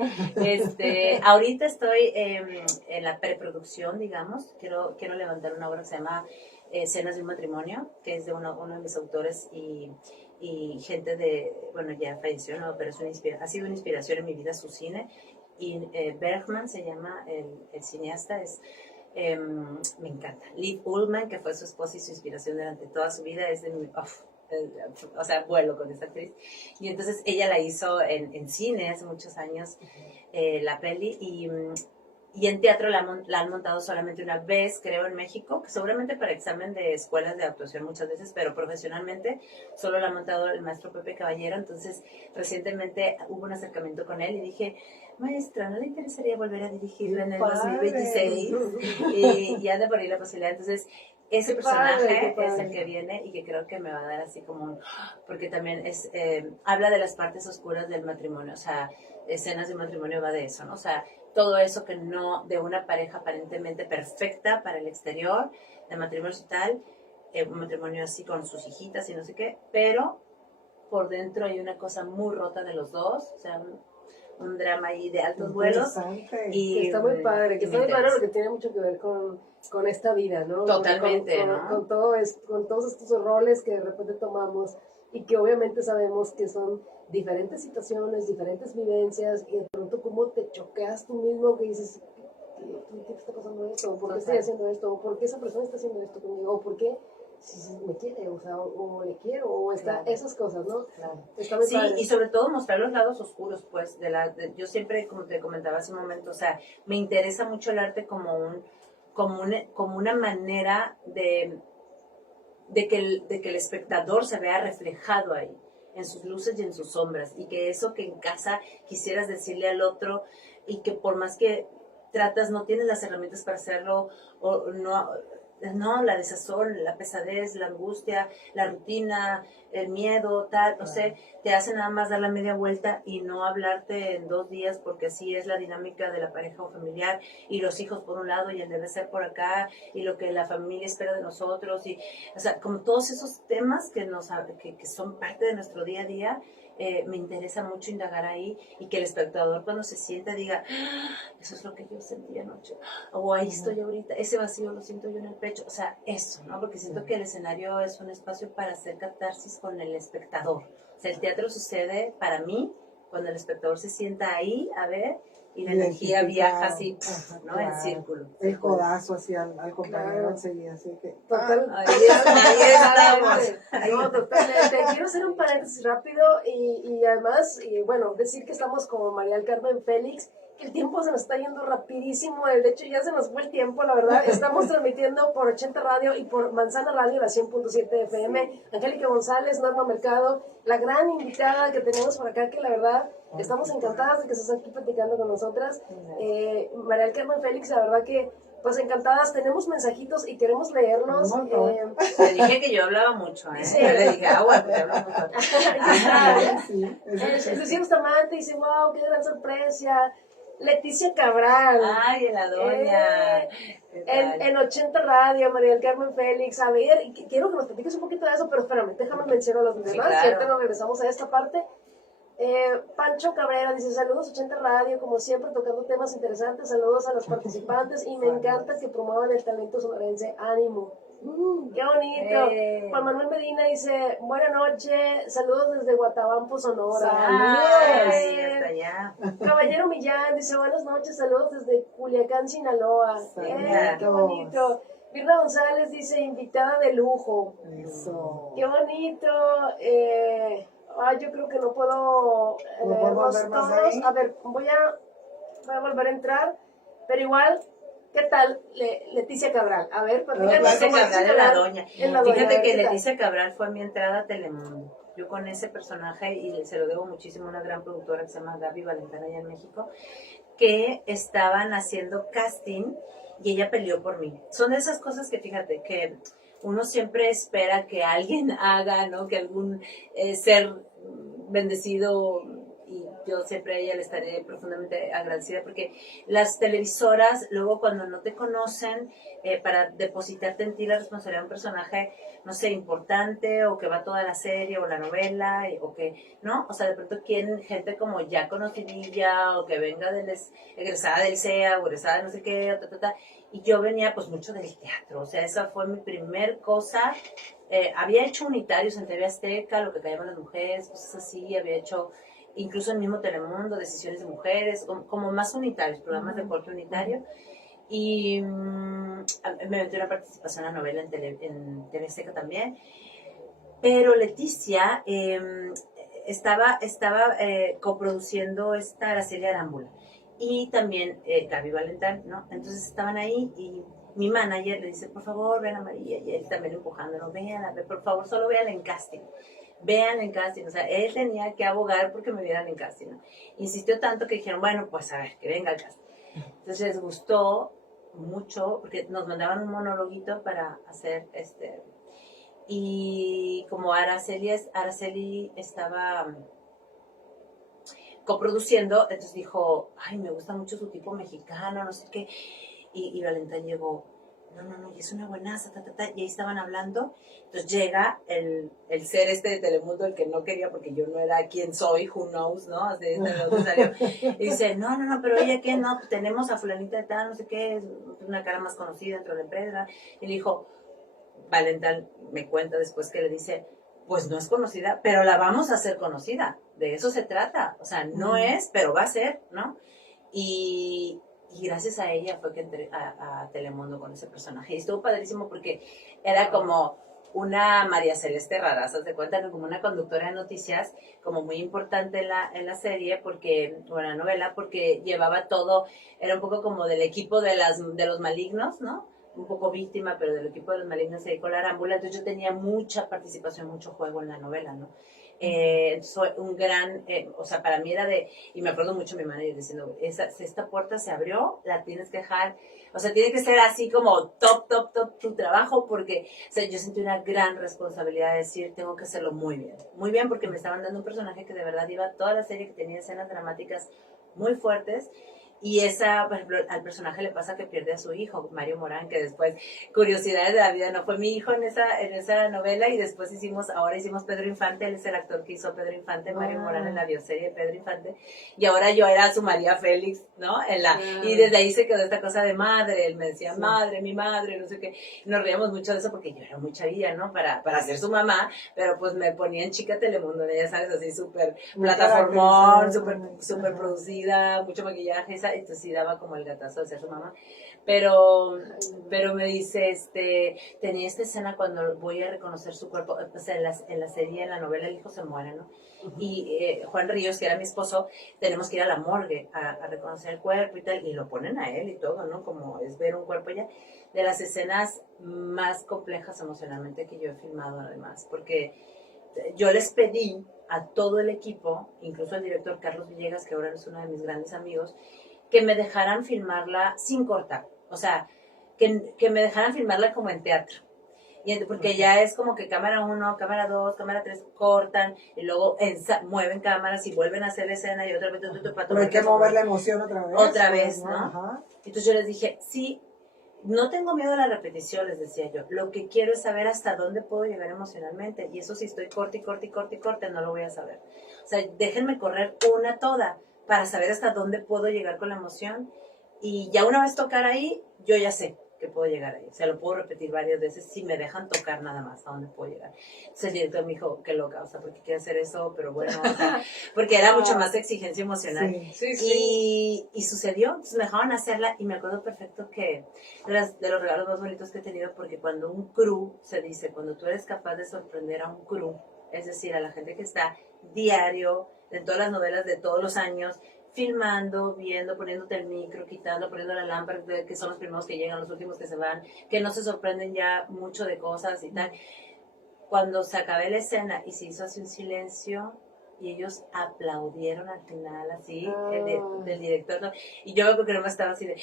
Ahorita estoy en la preproducción, digamos, quiero levantar una obra que se llama Escenas de un matrimonio, que es de uno de mis autores y gente bueno, ya falleció, ¿no? Pero ha sido una inspiración en mi vida su cine. Y Bergman se llama el cineasta, me encanta. Liv Ullmann, que fue su esposa y su inspiración durante toda su vida, es de mi, o sea, vuelo con esta actriz. Y entonces ella la hizo en cine hace muchos años, la peli, y en teatro la han montado solamente una vez, creo, en México, que seguramente para examen de escuelas de actuación muchas veces, pero profesionalmente solo la ha montado el maestro Pepe Caballero. Entonces, recientemente hubo un acercamiento con él y dije, maestra, ¿no le interesaría volver a dirigirla en el 2026? Y anda por ahí la posibilidad. Entonces, ese personaje es el que viene y que creo que me va a dar así como porque también habla de las partes oscuras del matrimonio, o sea, Escenas de matrimonio va de eso, ¿no? O sea, todo eso que no, de una pareja aparentemente perfecta para el exterior, de matrimonio y tal, un matrimonio así con sus hijitas y no sé qué, pero por dentro hay una cosa muy rota de los dos, o sea, un drama ahí de altos vuelos. Y que está muy padre, que está muy padre porque tiene mucho que ver con esta vida, ¿no? Totalmente, ¿no? Con todos estos roles que de repente tomamos y que obviamente sabemos que son diferentes situaciones, diferentes vivencias, y de pronto cómo te choqueas tú mismo, que dices, ¿qué está pasando esto? ¿Por qué estoy haciendo esto? ¿Por qué esa persona está haciendo esto conmigo? ¿O por qué si me quiere? O sea, o le quiero, o esas cosas, ¿no? Claro. Está muy padre. Y sobre todo mostrar los lados oscuros, pues, yo siempre, como te comentaba hace un momento, o sea, me interesa mucho el arte como una manera de que el espectador se vea reflejado ahí, en sus luces y en sus sombras, y que eso que en casa quisieras decirle al otro, y que por más que tratas, no tienes las herramientas para hacerlo, o no, la desazón, la pesadez, la angustia, la rutina, el miedo, tal, o sea, te hace nada más dar la media vuelta y no hablarte en 2 días, porque así es la dinámica de la pareja o familiar, y los hijos por un lado y el debe ser por acá, y lo que la familia espera de nosotros, y, o sea, como todos esos temas que son parte de nuestro día a día. Me interesa mucho indagar ahí y que el espectador cuando se sienta diga, eso es lo que yo sentí anoche, o ahí estoy ahorita, ese vacío lo siento yo en el pecho, o sea, eso, ¿no? Porque siento que el escenario es un espacio para hacer catarsis con el espectador. O sea, el teatro sucede para mí cuando el espectador se sienta ahí a ver y la energía viaja así, ¿no? Claro. En círculo. El codazo así al compañero enseguida, así que... Ahí estamos. No, totalmente. Quiero hacer un paréntesis rápido y además, bueno, decir que estamos como María del Carmen Félix, que el tiempo se nos está yendo rapidísimo, de hecho ya se nos fue el tiempo, la verdad. Estamos transmitiendo por 80 Radio y por Manzana Radio, la 100.7 FM. Angélica González, Norma Mercado, la gran invitada que tenemos por acá, que la verdad estamos encantadas de que estés aquí platicando con nosotras. María del Carmen Félix, la verdad que pues encantadas, tenemos mensajitos y queremos leerlos. Le dije que yo hablaba mucho, Sí. Yo le dije, porque hablo mucho. Lucía Bustamante dice, wow, qué gran sorpresa. Leticia Cabral. Ay, la doña. En 80 Radio, María del Carmen Félix. A ver, quiero que nos platiques un poquito de eso, pero espérame, déjame mencionar a los demás, claro. y ahorita nos regresamos a esta parte. Pancho Cabrera dice, saludos 80 Radio, como siempre tocando temas interesantes, saludos a los participantes y me encanta que promuevan el talento sonorense, ánimo. ¡Qué bonito! Juan Manuel Medina dice, buena noche, saludos desde Guatabampo, Sonora. Ay, hasta allá. Caballero Millán dice, buenas noches, saludos desde Culiacán, Sinaloa. ¡Qué bonito! Virna González dice, invitada de lujo. Eso. ¡Qué bonito! Yo creo que no puedo leerlos ver más todos. ahí? A ver, voy a volver a entrar, pero igual, ¿qué tal Leticia Cabral? A ver, platícanos Leticia cómo es Cabral es la doña. en la doña. Fíjate A ver, que ¿qué tal? Leticia Cabral fue mi entrada a Telemundo. Yo con ese personaje, y se lo debo muchísimo a una gran productora que se llama Gaby Valentana allá en México, que estaban haciendo casting y ella peleó por mí. Son de esas cosas que, fíjate, que uno siempre espera que alguien haga, ¿no? Que algún ser bendecido, y yo siempre a ella le estaré profundamente agradecida, porque las televisoras luego cuando no te conocen, para depositarte en ti la responsabilidad de un personaje, no sé, importante, o que va toda la serie o la novela, o que, ¿no? O sea, de pronto quieren gente como ya conocidilla, o que venga egresada del CEA, o egresada de no sé qué, y yo venía pues mucho del teatro, o sea, esa fue mi primer cosa. Había hecho unitarios en TV Azteca, lo que callaban las mujeres, cosas así, había hecho incluso en el mismo Telemundo, Decisiones de Mujeres, como más unitarios, programas de corte unitario. Y me metí una participación en la novela en TV Azteca también. Pero Leticia estaba coproduciendo esta Araceli Arámbula. Y también Gaby Valentán, ¿no? Entonces estaban ahí y mi manager le dice, por favor, vean a María, y él también empujándolo, véanla, por favor, solo vean en casting. Vean en casting, o sea, él tenía que abogar porque me vieran en casting, ¿no? Insistió tanto que dijeron, bueno, pues a ver, que venga el casting. Entonces les gustó mucho, porque nos mandaban un monologuito para hacer y como Araceli estaba coproduciendo, entonces dijo, ay, me gusta mucho su tipo mexicano, no sé qué, y Valentán llegó, no, y es una buenaza, y ahí estaban hablando, entonces llega el ser de Telemundo, el que no quería, porque yo no era quien soy, who knows, ¿no? Así, salió, y dice, no, pero ella, ¿qué? No, pues tenemos a fulanita de tal, no sé qué, es una cara más conocida dentro de la empresa, y le dijo, Valentán me cuenta después que le dice, pues no es conocida, pero la vamos a hacer conocida, de eso se trata, o sea, no es, pero va a ser, ¿no? Y gracias a ella fue que entré a Telemundo con ese personaje, y estuvo padrísimo porque era como una María Celeste rara, ¿se cuenta? Como una conductora de noticias, como muy importante en la serie, porque, o en la novela, porque llevaba todo, era un poco como del equipo de los malignos, ¿no? Un poco víctima, pero del equipo de los malignos ahí con la Arámbula, entonces yo tenía mucha participación, mucho juego en la novela, ¿no? Soy un gran, o sea, para mí era y me acuerdo mucho mi manager diciendo, esta puerta se abrió, la tienes que dejar, o sea, tiene que ser así como top tu trabajo, porque, o sea, yo sentí una gran responsabilidad de decir, tengo que hacerlo muy bien, porque me estaban dando un personaje que de verdad iba toda la serie, que tenía escenas dramáticas muy fuertes. Y por ejemplo, al personaje le pasa que pierde a su hijo, Mario Morán, que después, curiosidades de la vida, no fue mi hijo en esa novela, y después ahora hicimos Pedro Infante, él es el actor que hizo Pedro Infante, Mario Morán, en la bioserie de Pedro Infante, y ahora yo era su María Félix, ¿no? Y desde ahí se quedó esta cosa de madre, él me decía, madre, mi madre, no sé qué, nos reíamos mucho de eso porque yo era muy chavilla, ¿no? Para ser su mamá, pero pues me ponía en chica Telemundo, ya sabes, así súper plataformón, súper producida, mucho maquillaje, entonces sí daba como el gatazo de ser su mamá, pero me dice, tenía esta escena cuando voy a reconocer su cuerpo, o sea, en la serie, en la novela, el hijo se muere, ¿no? Y Juan Ríos, que era mi esposo, tenemos que ir a la morgue a reconocer el cuerpo y tal, y lo ponen a él y todo, ¿no? Como es ver un cuerpo ya, de las escenas más complejas emocionalmente que yo he filmado, además, porque yo les pedí a todo el equipo, incluso al director Carlos Villegas, que ahora es uno de mis grandes amigos, que me dejaran filmarla sin cortar, o sea, que me dejaran filmarla como en teatro, porque ya es como que cámara 1, cámara 2, cámara 3, cortan, y luego mueven cámaras y vuelven a hacer la escena, y otra vez, pero hay que mover la emoción otra vez. Otra vez, ¿no? Ajá. Entonces yo les dije, sí, no tengo miedo a la repetición, les decía yo. Lo que quiero es saber hasta dónde puedo llegar emocionalmente. Y eso si estoy corte, no lo voy a saber. O sea, déjenme correr una toda para saber hasta dónde puedo llegar con la emoción. Y ya una vez tocar ahí, yo ya sé que puedo llegar ahí. O sea, lo puedo repetir varias veces si me dejan tocar nada más a dónde puedo llegar. Entonces el director me dijo, qué loca, o sea, ¿por qué quiere hacer eso? Pero bueno, o sea, porque era mucho más exigencia emocional. Y sucedió, entonces me dejaron hacerla y me acuerdo perfecto que de los regalos más bonitos que he tenido, porque cuando un crew, se dice, cuando tú eres capaz de sorprender a un crew, es decir, a la gente que está diario, en todas las novelas de todos los años, filmando, viendo, poniéndote el micro, quitando, poniendo la lámpara, que son los primeros que llegan, los últimos que se van, que no se sorprenden ya mucho de cosas y tal. Cuando se acabé la escena y se hizo así un silencio y ellos aplaudieron al final, así, del director, ¿no? Y yo creo que no me estaba así de,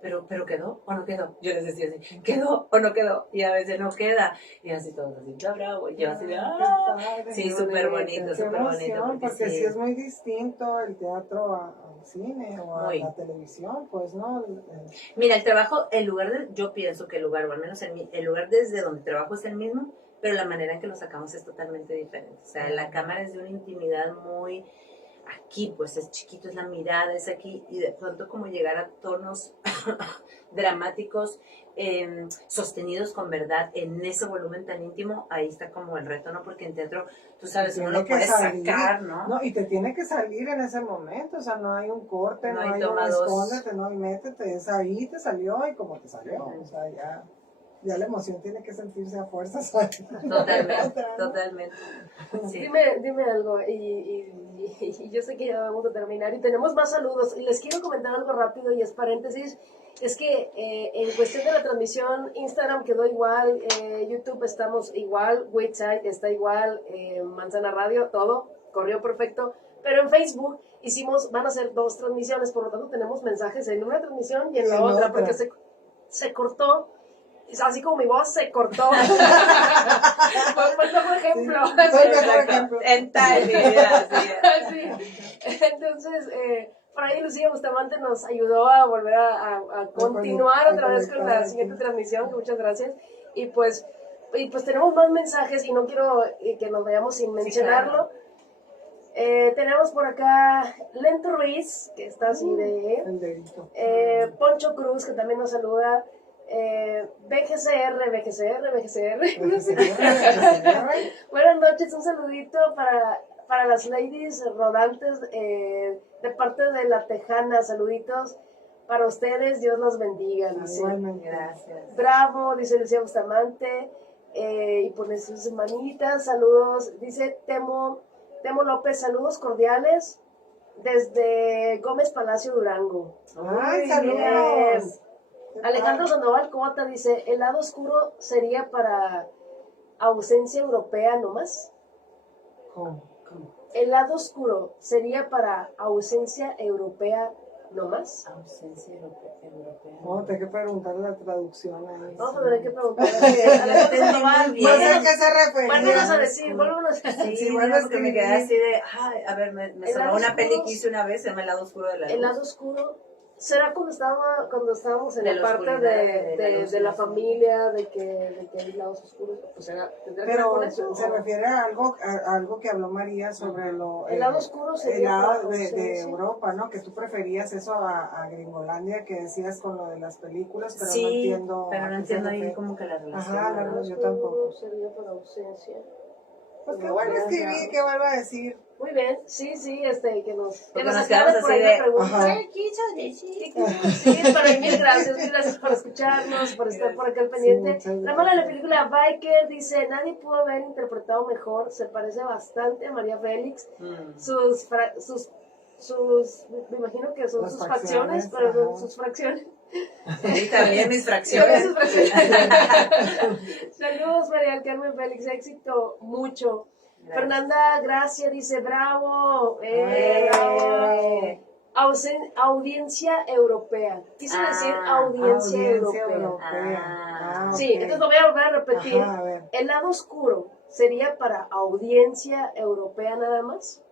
pero quedó o no quedó. Yo les decía así, quedó o no quedó. Y a veces no queda. Y así todos así, bravo. Y yo así de, sí, súper bonito, súper bonito. Porque sí es muy distinto el teatro al cine o a la televisión, pues, ¿no? Mira, el trabajo, yo pienso que el lugar, o al menos el lugar desde donde trabajo es el mismo, pero la manera en que lo sacamos es totalmente diferente. O sea, la cámara es de una intimidad muy... Aquí, pues, es chiquito, es la mirada, es aquí, y de pronto como llegar a tonos dramáticos, sostenidos con verdad, en ese volumen tan íntimo, ahí está como el reto, ¿no? Porque en teatro, tú sabes, uno lo puede sacar, ¿no? No, y te tiene que salir en ese momento, o sea, no hay un corte, no hay un escóndete, no, y métete, es ahí, te salió y como te salió, o sea, ya la emoción tiene que sentirse a fuerzas. Totalmente. Sí. Dime algo, y yo sé que ya vamos a terminar y tenemos más saludos, y les quiero comentar algo rápido y es paréntesis, es que en cuestión de la transmisión, Instagram quedó igual, YouTube estamos igual, Website está igual, Manzana Radio, todo, corrió perfecto, pero en Facebook van a ser 2 transmisiones, por lo tanto tenemos mensajes en una transmisión y en la otra, porque se cortó. Así como mi voz se cortó. Fue el mejor ejemplo. En tal idea, sí. Entonces, por ahí Lucía Bustamante nos ayudó a volver a continuar otra vez con la siguiente transmisión. Muchas gracias. Y pues tenemos más mensajes y no quiero que nos vayamos sin mencionarlo. Claro. Tenemos por acá Lento Ruiz, que está así de... Poncho Cruz, que también nos saluda. BGCR. No sé. Buenas noches, un saludito para las ladies rodantes de parte de La Tejana. Saluditos para ustedes, Dios los bendiga. Gracias. Bravo, dice Lucía Bustamante. Y pone sus manitas, saludos. Dice Temo López, saludos cordiales desde Gómez Palacio, Durango. ¡Ay, saludos! Alejandro Sandoval Cota dice, ¿el lado oscuro sería para ausencia europea nomás? ¿Cómo? ¿El lado oscuro sería para ausencia europea nomás? Ausencia europea. No, tengo que preguntarle la traducción ahí. Vamos a tener que preguntarle. Alejandro Sandoval, no sé a qué se refería. Vuelvemos a decir, Sí, porque me quedé así de, a ver, me sonó una peli que hice una vez, se llama El lado oscuro de la luz. El lado oscuro... ¿Será cuando estábamos en la parte de la familia, de que hay lados oscuros? Pues pero se refiere a algo que habló María sobre el lado oscuro sería el lado de Europa, ¿no? Que tú preferías eso a Gringolandia, que decías con lo de las películas, pero sí, no entiendo. Pero no entiendo ahí como que la relación. Ajá, yo tampoco. Sería por ausencia. Pues que vuelva a escribir, que vuelva a decir. Muy bien, sí, que nos quedamos así de, ¿qué quiso decir? Pero mil gracias por escucharnos, por estar por acá al pendiente. La mala de la película Biker dice, nadie pudo haber interpretado mejor, se parece bastante a María Félix. Me imagino que son sus facciones, pero son sus fracciones. Y también mis fracciones. Saludos, María del Carmen Félix, éxito mucho. Gracias. Fernanda Gracia dice, bravo. Audiencia europea. Quise decir audiencia europea. Sí, entonces lo voy a volver a repetir. Ajá, El lado oscuro sería para audiencia europea nada más.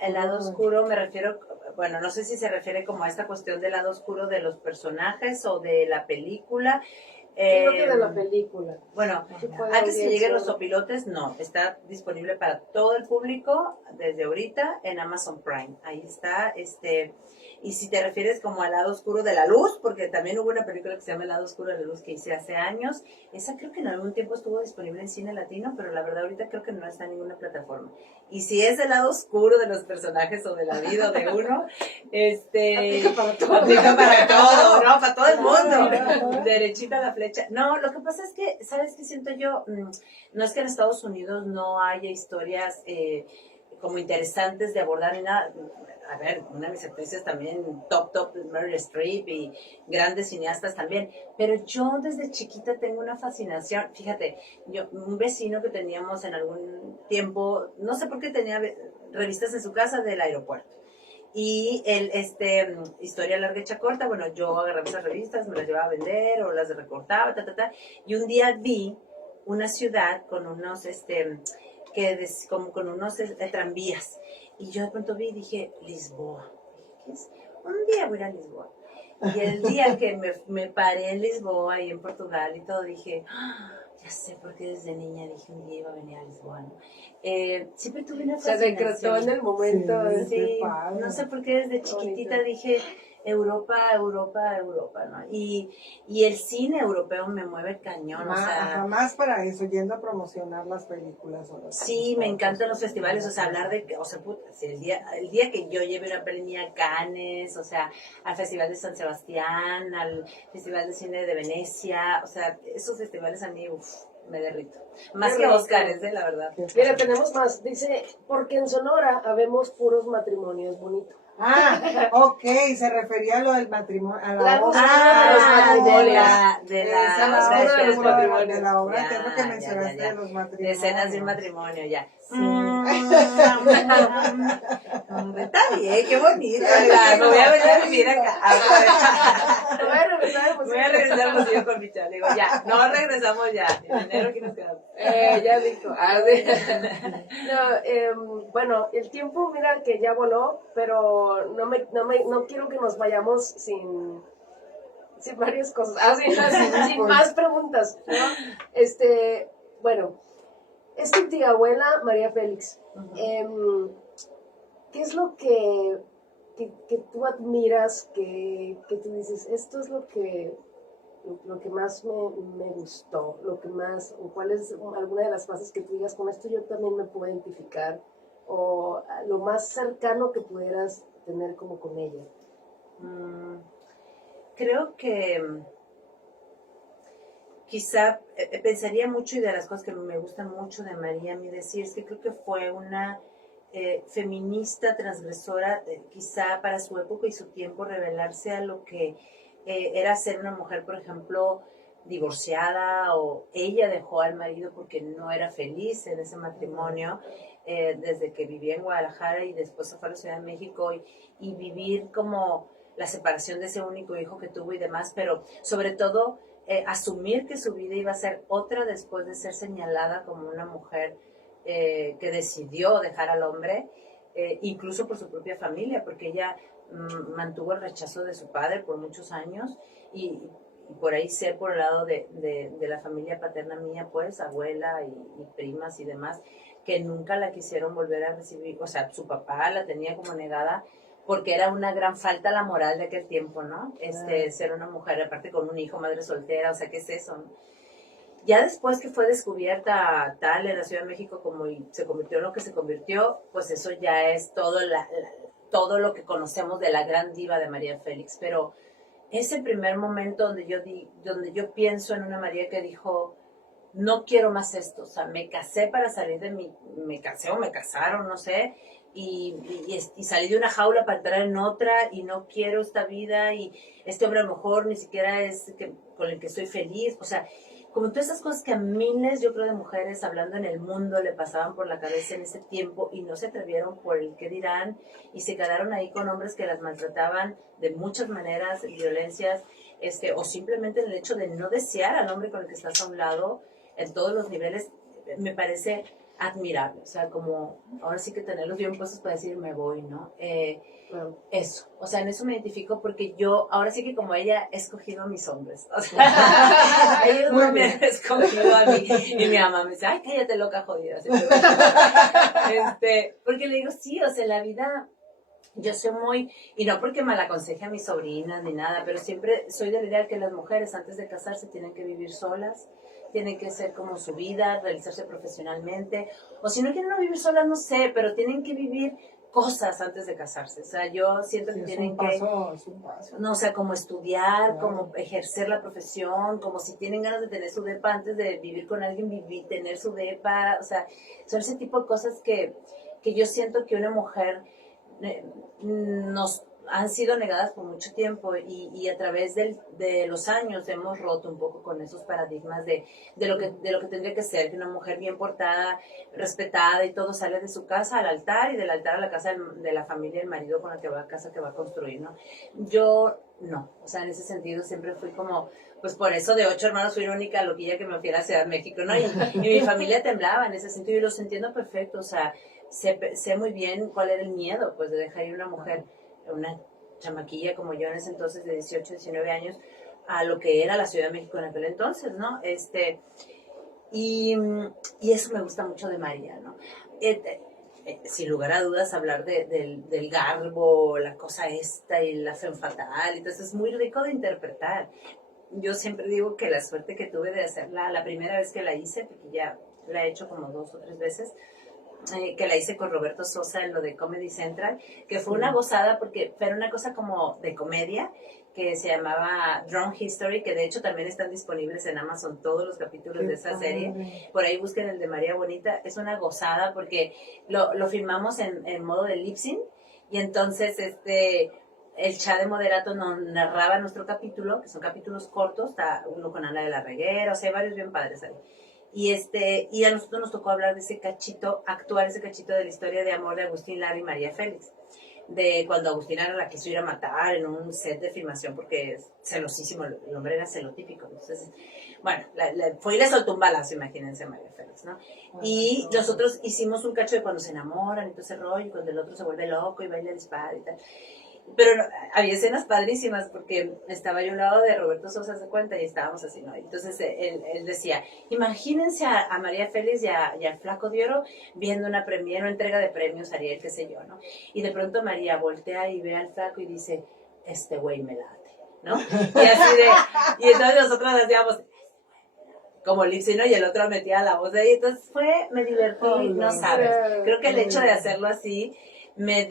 El lado oscuro me refiero, bueno, no sé si se refiere como a esta cuestión del lado oscuro de los personajes o de la película. Creo que de la película. Bueno, Tipo de antes que audiencia. lleguen los sopilotes, no, está disponible para todo el público desde ahorita en Amazon Prime. Ahí está, y si te refieres como al lado oscuro de la luz, porque también hubo una película que se llama El lado oscuro de la luz que hice hace años, esa creo que en algún tiempo estuvo disponible en cine latino, pero la verdad ahorita creo que no está en ninguna plataforma. Y si es el lado oscuro de los personajes o de la vida o de uno, Aplica para todo. aplica para todo, ¿no? Para todo el mundo. Claro. Derechita la flecha. No, lo que pasa es que, ¿sabes qué siento yo? No es que en Estados Unidos no haya historias como interesantes de abordar ni nada. A ver, una de mis actrices también, top, Meryl Streep y grandes cineastas también. Pero yo desde chiquita tengo una fascinación. Fíjate, un vecino que teníamos en algún tiempo, no sé por qué tenía revistas en su casa del aeropuerto. Y él, historia larga hecha corta, bueno, yo agarraba esas revistas, me las llevaba a vender o las recortaba, y un día vi una ciudad con unos, como con unos tranvías, y yo de pronto vi y dije, Lisboa. Dije, ¿qué es? Un día voy a ir a Lisboa. Y el día que me paré en Lisboa y en Portugal y todo, dije, ya sé por qué desde niña dije un día iba a venir a Lisboa, ¿no? Siempre tuve una Se fascinación. decretó en el momento. Sí. Sí, Qué padre. no sé por qué desde chiquitita Bonito. dije Europa, ¿no? Y el cine europeo me mueve cañón, o sea, Jamás para eso, yendo a promocionar las películas. O las sí, me encantan los festivales, o sea, hablar de, o sea, puta, si el día que yo lleve una peli a Cannes, o sea, al Festival de San Sebastián, al Festival de Cine de Venecia, o sea, esos festivales a mí, me derrito. Más Qué que rico. Óscares, la verdad. Mira, tenemos más. Dice, porque en Sonora habemos puros matrimonios bonitos. Ok, se refería a lo del matrimonio, a la La obra. de los matrimonios. de Esa la es obra la de los obra matrimonios. de la obra, que es lo que Ya, mencionaste ya. de los De matrimonios. escenas de un matrimonio, ya. Sí. Está bien, qué bonito. ¿Verdad? Me voy a venir a vivir acá. Voy a regresar, pues, Voy a regresar a Hermosillo con mi chavo. Digo, ya, no regresamos ya. En enero aquí nos quedamos. ya dijo. No, bueno, el tiempo, mira que ya voló, pero no quiero que nos vayamos sin varias cosas. Sin más preguntas, ¿no? Bueno, es tu tía abuela, María Félix. ¿Qué es lo que tú admiras, que tú dices, esto es lo que más me gustó, lo que más, o cuál es alguna de las frases que tú digas, con esto yo también me puedo identificar, o lo más cercano que pudieras tener como con ella? Creo que quizá pensaría mucho, y de las cosas que me gustan mucho de María, mi decir, es que creo que fue una feminista transgresora, quizá para su época y su tiempo, revelarse a lo que era ser una mujer, por ejemplo, divorciada, o ella dejó al marido porque no era feliz en ese matrimonio, desde que vivía en Guadalajara y después se fue a la Ciudad de México, y vivir como la separación de ese único hijo que tuvo y demás, pero sobre todo asumir que su vida iba a ser otra después de ser señalada como una mujer que decidió dejar al hombre, incluso por su propia familia, porque ella mantuvo el rechazo de su padre por muchos años, y por ahí sé por el lado de la familia paterna mía, pues, abuela y primas y demás, que nunca la quisieron volver a recibir, o sea, su papá la tenía como negada, porque era una gran falta la moral de aquel tiempo, ¿no? Ser una mujer, aparte con un hijo, madre soltera, o sea, ¿qué es eso, no? Ya después que fue descubierta tal en la Ciudad de México como y se convirtió en lo que se convirtió, pues eso ya es todo lo que conocemos de la gran diva de María Félix. Pero ese primer momento donde yo pienso en una María que dijo, no quiero más esto, o sea, me casé para salir me casé o me casaron, no sé, y salí de una jaula para entrar en otra, y no quiero esta vida, y este hombre a lo mejor ni siquiera es con el que estoy feliz, o sea, como todas esas cosas que a miles, yo creo, de mujeres hablando en el mundo le pasaban por la cabeza en ese tiempo y no se atrevieron por el qué dirán, y se quedaron ahí con hombres que las maltrataban de muchas maneras, violencias, o simplemente el hecho de no desear al hombre con el que estás a un lado en todos los niveles. Me parece admirable, o sea, como ahora sí que tenerlos bien puestos para decir me voy, ¿no? Claro. Eso, o sea, en eso me identifico porque yo, ahora sí que como ella, he escogido a mis hombres, o sea, ellos no me han escogido a mí, y mi mamá me dice, ay, cállate loca jodida, así, porque le digo, sí, o sea, la vida, yo soy muy, y no porque mal aconseje a mis sobrinas ni nada, pero siempre soy de la idea que las mujeres antes de casarse tienen que vivir solas, tienen que ser como su vida, realizarse profesionalmente, o si no quieren no vivir solas, no sé, pero tienen que vivir cosas antes de casarse. O sea, yo siento que tienen que, es un paso. no, o sea, como estudiar, Claro. como ejercer la profesión, como si tienen ganas de tener su depa antes de vivir con alguien, tener su depa, o sea, son ese tipo de cosas que yo siento que una mujer nos han sido negadas por mucho tiempo y a través de los años hemos roto un poco con esos paradigmas de lo que tendría que ser, que una mujer bien portada, respetada y todo sale de su casa al altar y del altar a la casa de la familia, el marido con la que va a casa que va a construir, ¿no? Yo no, o sea, en ese sentido siempre fui como, pues por eso de 8 hermanos fui la única loquilla que me fui a la Ciudad de México, ¿no? Y mi familia temblaba en ese sentido y los entiendo perfecto, o sea, sé muy bien cuál era el miedo, pues, de dejar ir una mujer, una chamaquilla como yo en ese entonces de 18, 19 años, a lo que era la Ciudad de México en aquel entonces, ¿no? Y eso me gusta mucho de María, ¿no? Sin lugar a dudas, hablar del garbo, la cosa esta y la femme fatale, entonces es muy rico de interpretar. Yo siempre digo que la suerte que tuve de hacerla, la primera vez que la hice, porque ya la he hecho como 2 o 3 veces, que la hice con Roberto Sosa en lo de Comedy Central, que fue una gozada porque era una cosa como de comedia, que se llamaba Drunk History, que de hecho también están disponibles en Amazon todos los capítulos de esa serie. Por ahí busquen el de María Bonita, es una gozada porque lo filmamos en modo de lip sync y entonces el chat de moderato nos narraba nuestro capítulo, que son capítulos cortos, está uno con Ana de la Reguera, o sea, hay varios bien padres ahí. Y a nosotros nos tocó hablar de ese cachito, actuar ese cachito de la historia de amor de Agustín Lara y María Félix. De cuando Agustín Lara la quiso ir a matar en un set de filmación porque es celosísimo, el hombre era celotípico. Entonces, bueno, fue y le soltó un balazo, imagínense, María Félix, ¿no? Y nosotros hicimos un cacho de cuando se enamoran y todo ese rollo, y cuando el otro se vuelve loco y va y le dispara y tal. Pero no, había escenas padrísimas porque estaba yo a un lado de Roberto Sosa, se cuenta, y estábamos así, ¿no? Entonces él decía, imagínense a María Félix y al Flaco de Oro viendo una entrega de premios, Ariel, qué sé yo, ¿no? Y de pronto María voltea y ve al Flaco y dice, este güey me late, ¿no? Y entonces nosotros hacíamos como Lipsy, ¿no? Y el otro metía la voz de ahí, entonces me divertí, no sabes. Creo que el hecho de hacerlo así me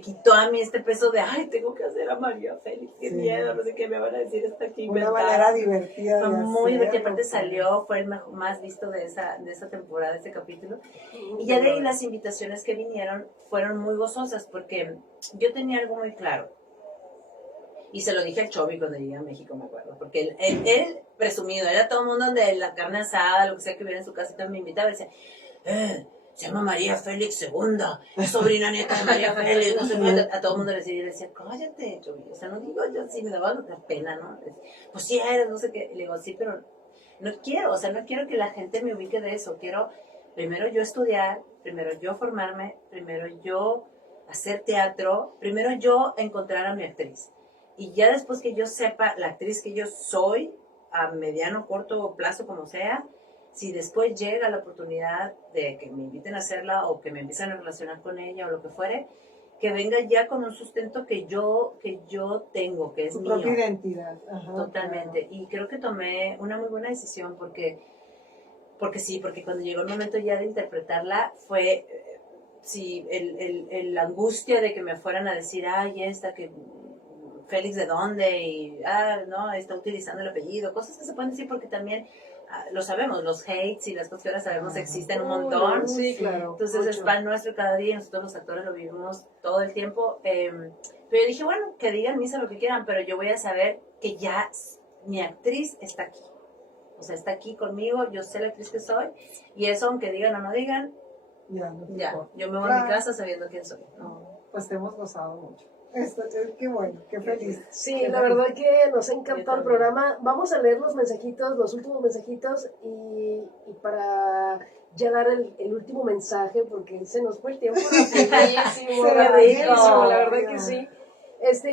quitó a mí este peso de, ay, tengo que hacer a María Félix, qué miedo, no sé qué me van a decir, está aquí una inventada. manera divertida de muy divertida, aparte hacerlo. fue el más visto de esa temporada, ese capítulo. Y ya de ahí las invitaciones que vinieron fueron muy gozosas, porque yo tenía algo muy claro. Y se lo dije al Chovy cuando llegué a México, me acuerdo, porque él presumido, era todo el mundo de la carne asada, lo que sea que hubiera en su casa, y todo me invitaba y decía, se llama María Félix II, es sobrina nieta de María Félix, no sé qué, a todo el mundo le decía, cállate, Chovy, o sea, no digo yo, sí, me daba pena, ¿no? Pues sí eres, no sé qué, y le digo, sí, pero no quiero, o sea, no quiero que la gente me ubique de eso, quiero primero yo estudiar, primero yo formarme, primero yo hacer teatro, primero yo encontrar a mi actriz. Y ya después que yo sepa la actriz que yo soy, a mediano, corto plazo, como sea, si después llega la oportunidad de que me inviten a hacerla o que me empiecen a relacionar con ella o lo que fuere, que venga ya con un sustento que yo tengo, que es tu mío. propia identidad. Ajá, totalmente. Claro. Y creo que tomé una muy buena decisión porque cuando llegó el momento ya de interpretarla fue, sí, la angustia de que me fueran a decir, ay, esta que... Félix de dónde y no, está utilizando el apellido, cosas que se pueden decir porque también lo sabemos, los hates y las cosas que ahora sabemos existen un montón. Sí, claro. Entonces mucho. Es pan nuestro cada día y nosotros los actores lo vivimos todo el tiempo. Pero yo dije, bueno, que digan misa lo que quieran, pero yo voy a saber que ya mi actriz está aquí. O sea, está aquí conmigo, yo sé la actriz que soy y eso, aunque digan o no digan, ya yo me voy a mi casa sabiendo quién soy, ¿no? Pues te hemos gozado mucho. Qué bueno, qué feliz. Sí, Qué la feliz. verdad que nos ha encantado el también. programa. Vamos a leer los mensajitos, los últimos mensajitos y para ya dar el último mensaje, porque se nos fue el tiempo rapidísimo, Se va rapidísimo, la verdad rápido. que sí.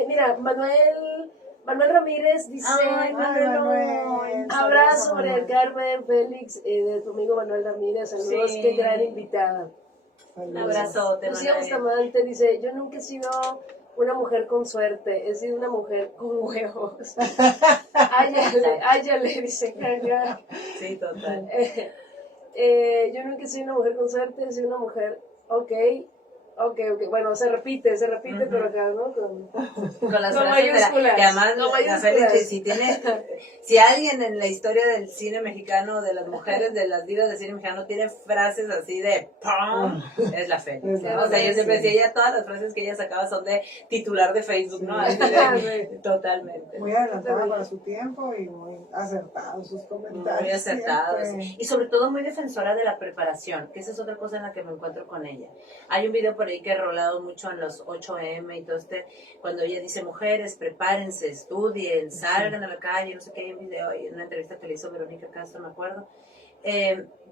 Mira, Manuel Ramírez dice, Ay, Manuel. abrazo, María del Manuel. Carmen, Félix, de tu amigo Manuel Ramírez, saludos, Sí. qué gran invitada. Un abrazote, Lucía Manuel. Bustamante dice, yo nunca he sido una mujer con suerte, he sido una mujer con huevos. Áyale, dice Jaja. Sí, total. Yo nunca he sido una mujer con suerte, he sido una mujer, ok. Bueno, se repite, Ujú. pero acá, ¿no? Con Con las con frases mayúsculas. que además Con la mayúsculas. Félix, si alguien en la historia del cine mexicano, de las mujeres, de las vidas del cine mexicano, tiene frases así de ¡pum! Es la Félix, ¿no? O sea, yo siempre decía, ella, todas las frases que ella sacaba son de titular de Facebook, ¿no? Así de, totalmente. Muy adelantada para su tiempo y muy acertados sus comentarios. Muy acertados. siempre. Y sobre todo muy defensora de la preparación, que esa es otra cosa en la que me encuentro con ella. Hay un video por ahí que he rolado mucho en los 8M y todo cuando ella dice, mujeres, prepárense, estudien, salgan a la calle, no sé qué, hay un video y una entrevista que le hizo Verónica Castro, me acuerdo.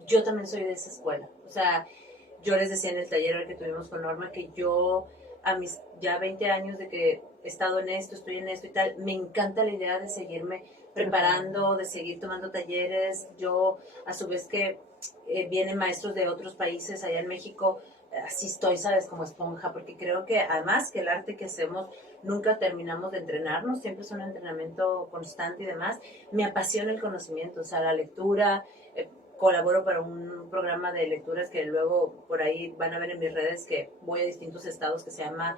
Yo también soy de esa escuela. O sea, yo les decía en el taller que tuvimos con Norma que yo, a mis ya 20 años de que he estado en esto, estoy en esto y tal, me encanta la idea de seguirme preparando, de seguir tomando talleres. Yo, a su vez que vienen maestros de otros países allá en México, así estoy, ¿sabes? Como esponja, porque creo que además que el arte que hacemos nunca terminamos de entrenarnos, siempre es un entrenamiento constante y demás. Me apasiona el conocimiento, o sea, la lectura. Colaboro para un programa de lecturas que luego por ahí van a ver en mis redes, que voy a distintos estados, que se llama,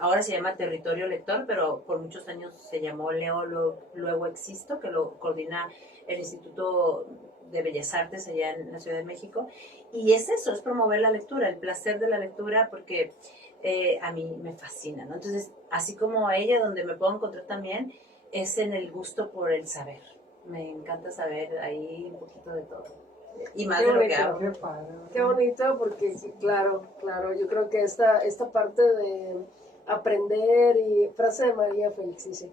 ahora se llama Territorio Lector, pero por muchos años se llamó Leo, Luego Existo, que lo coordina el Instituto de Bellas Artes allá en la Ciudad de México. Y es eso, es promover la lectura, el placer de la lectura, porque a mí me fascina, ¿no? Entonces, así como a ella, donde me puedo encontrar también, es en el gusto por el saber. Me encanta saber ahí un poquito de todo. Y más Qué de lo que bonito. hago. Qué padre. Qué bonito, porque sí, claro, yo creo que esta parte de aprender, y frase de María Félix dice,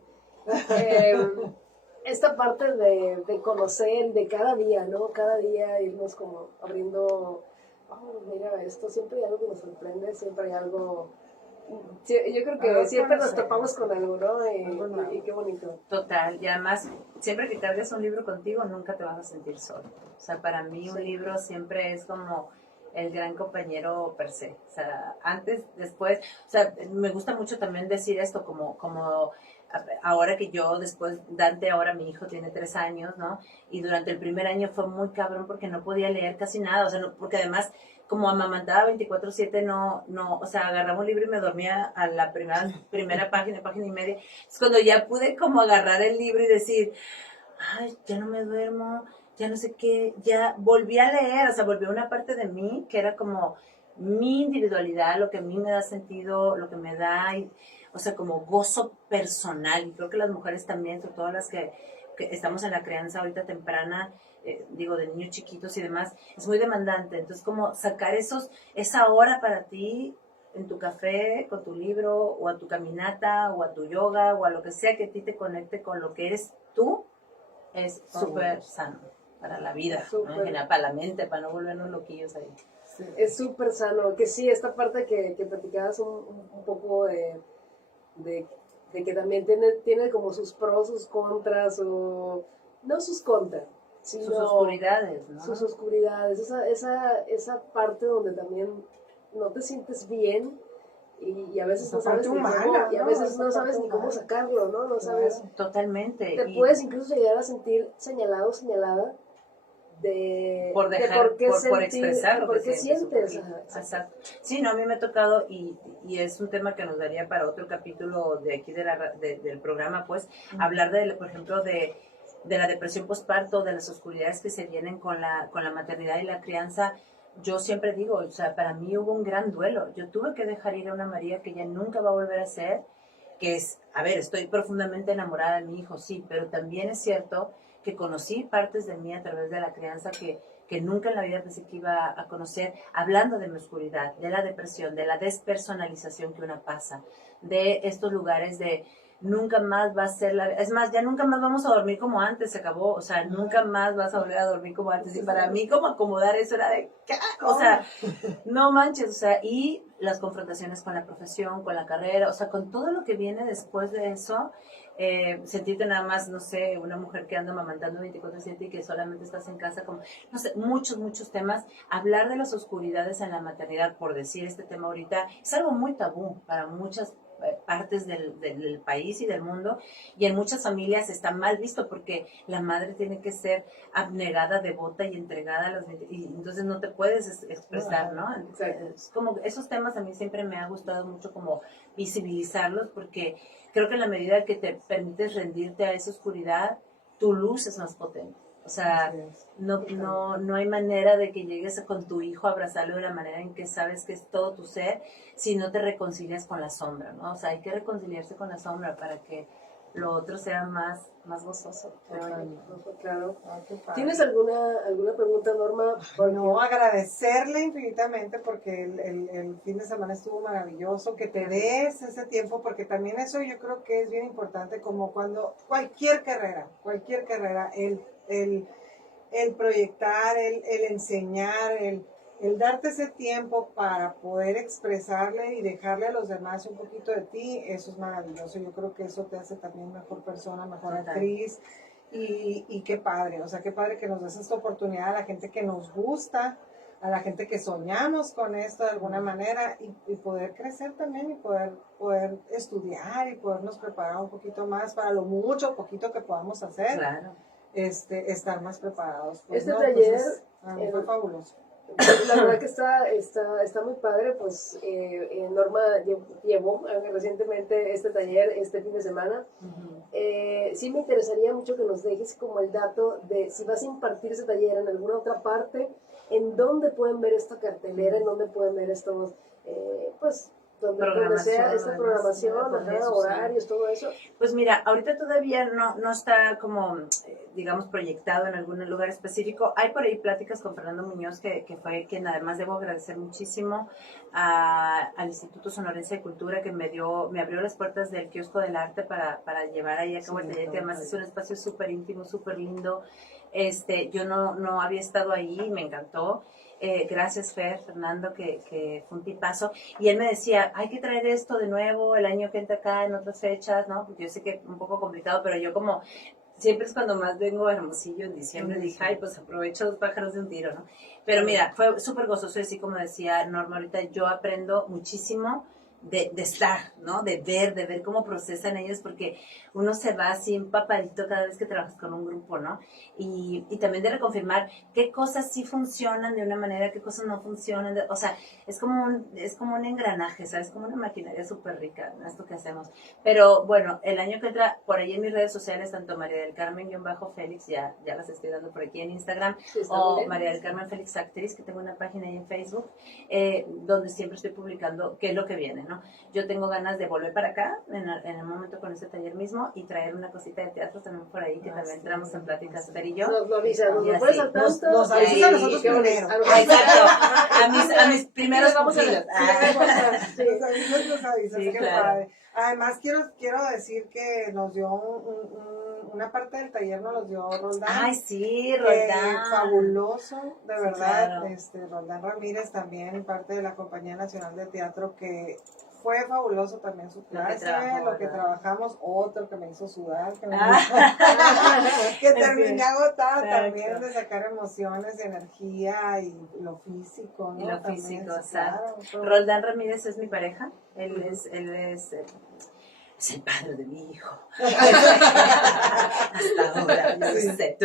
esta parte de conocer de cada día, ¿no? Cada día irnos como abriendo, mira esto, siempre hay algo que nos sorprende, siempre hay algo, sí, yo creo que Algo siempre nos conocer. topamos con algo, ¿no? Algo nuevo. Y qué bonito. Total, y además, siempre que cargues un libro contigo, nunca te vas a sentir solo. O sea, para mí un Sí. libro siempre es como el gran compañero per se. O sea, antes, después, o sea, me gusta mucho también decir esto, como ahora que yo, después, Dante, ahora mi hijo tiene 3 años, ¿no? Y durante el primer año fue muy cabrón porque no podía leer casi nada, o sea, no, porque además, como amamantaba 24/7, no, o sea, agarraba un libro y me dormía a la primera página y media. Es cuando ya pude como agarrar el libro y decir, ay, ya no me duermo, ya no sé qué, ya volví a leer, o sea, volvió una parte de mí que era como mi individualidad, lo que a mí me da sentido, lo que me da, o sea, como gozo personal. Y creo que las mujeres también, sobre todo las que estamos en la crianza ahorita temprana, digo, de niños chiquitos y demás, es muy demandante. Entonces, como sacar esa hora para ti en tu café, con tu libro, o a tu caminata, o a tu yoga, o a lo que sea que a ti te conecte con lo que eres tú, es súper sano para la vida, ¿no? En general, para la mente, para no volvernos loquillos ahí. Sí. Es súper sano, que sí, esta parte que platicabas un poco de que también tiene como sus pros, sus contras, o no sus contras, sino Sus oscuridades, ¿no? sus oscuridades, esa parte donde también no te sientes bien y a veces Esa no sabes parte ni humana, cómo, y a ¿no? veces Esa no sabes parte ni cómo humana. sacarlo, ¿no? No sabes, Claro. Totalmente. te Y puedes incluso llegar a sentir señalado, señalada de por dejar, por qué por sentir, expresar lo por que qué sientes. Ajá, Ajá, exacto. Sí, no, a mí me ha tocado, y es un tema que nos daría para otro capítulo de aquí del programa, pues, hablar por ejemplo, de la depresión postparto, de las oscuridades que se vienen con la maternidad y la crianza. Yo siempre digo, o sea, para mí hubo un gran duelo. Yo tuve que dejar ir a una María que ya nunca va a volver a ser, que es, a ver, estoy profundamente enamorada de mi hijo, sí, pero también es cierto que conocí partes de mí a través de la crianza que nunca en la vida pensé que iba a conocer, hablando de mi oscuridad, de la depresión, de la despersonalización que uno pasa, de estos lugares de nunca más va a ser es más, ya nunca más vamos a dormir como antes, se acabó, o sea, nunca más vas a volver a dormir como antes, y para mí como acomodar eso era de, ¿qué? O sea, no manches, o sea, y las confrontaciones con la profesión, con la carrera, o sea, con todo lo que viene después de eso, sentirte nada más, no sé, una mujer que anda mamantando 24/7 y que solamente estás en casa, como, no sé, muchos temas. Hablar de las oscuridades en la maternidad, por decir este tema ahorita, es algo muy tabú para muchas partes del país y del mundo, y en muchas familias está mal visto porque la madre tiene que ser abnegada, devota y entregada a y entonces no te puedes expresar, ¿no? Es como esos temas a mí siempre me ha gustado mucho como visibilizarlos, porque creo que en la medida que te permites rendirte a esa oscuridad, tu luz es más potente. O sea, no hay manera de que llegues con tu hijo a abrazarlo de la manera en que sabes que es todo tu ser, si no te reconcilias con la sombra, ¿no? O sea, hay que reconciliarse con la sombra para que lo otro sea más gozoso. Claro. Ay, qué padre. ¿Tienes alguna pregunta, Norma? No, agradecerle infinitamente porque el fin de semana estuvo maravilloso, que te des ese tiempo, porque también eso yo creo que es bien importante, como cuando cualquier carrera, el proyectar, el enseñar, el darte ese tiempo para poder expresarle y dejarle a los demás un poquito de ti, eso es maravilloso. Yo creo que eso te hace también mejor persona, mejor actriz. Y qué padre, o sea, qué padre que nos des esta oportunidad a la gente que nos gusta, a la gente que soñamos con esto de alguna manera, y poder crecer también, y poder estudiar y podernos preparar un poquito más para lo mucho o poquito que podamos hacer. Claro. Estar más preparados. Pues, Este ¿no? taller Entonces, a mí fue fabuloso. La verdad que está muy padre, pues Norma llevó recientemente este taller este fin de semana. Sí me interesaría mucho que nos dejes como el dato de si vas a impartir ese taller en alguna otra parte, en dónde pueden ver esta cartelera, en dónde pueden ver estos, pues, donde sea esta programación, horarios, todo eso. Pues mira, ahorita todavía no está como, digamos, proyectado en algún lugar específico. Hay por ahí pláticas con Fernando Muñoz, que fue quien además debo agradecer muchísimo al Instituto Sonorense de Cultura, que me abrió las puertas del Kiosco del Arte para llevar ahí a cabo el taller, que además es un espacio súper íntimo, súper lindo. Yo no había estado ahí y me encantó. Gracias Fernando, que fue un tipazo, y él me decía, hay que traer esto de nuevo el año que entra acá, en otras fechas, ¿no? Porque yo sé que es un poco complicado, pero yo como siempre es cuando más vengo a Hermosillo en diciembre, dije, ay, pues aprovecho 2 pájaros de un tiro, ¿no? Pero mira, fue súper gozoso, y así como decía Norma ahorita, yo aprendo muchísimo de estar, ¿no? De ver cómo procesan ellos, porque uno se va así empapadito cada vez que trabajas con un grupo, ¿no? Y también de reconfirmar qué cosas sí funcionan de una manera, qué cosas no funcionan, o sea, es como un engranaje, ¿sabes? Como una maquinaria súper rica, ¿no? Esto que hacemos. Pero bueno, el año que entra, por ahí en mis redes sociales, tanto María del Carmen-Félix, ya las estoy dando por aquí en Instagram, sí, o María del Carmen Félix Actriz, que tengo una página ahí en Facebook, donde siempre estoy publicando qué es lo que viene, ¿no? Yo tengo ganas de volver para acá en el momento con este taller mismo y traer una cosita de teatro también por ahí, que también entramos en pláticas, Fer y yo. Nos avisan, nos puedes al tanto. Nos avisan a nosotros primero. Exacto, a mis primeros vamos a ver. Nos avisas, sí, qué claro. padre. Además, quiero decir que nos dio una parte del taller, nos dio Roldán. Ay, sí, Roldán. Fabuloso, de verdad. Claro. Roldán Ramírez, también parte de la Compañía Nacional de Teatro, que fue fabuloso también su clase, lo que trabajamos, otro que me hizo sudar, que terminé agotada también de sacar emociones, energía y lo físico, ¿no? Y lo también, físico, sí, exacto. Claro. Roldán Ramírez es mi pareja, él es es el padre de mi hijo. Hasta ahora, no sé.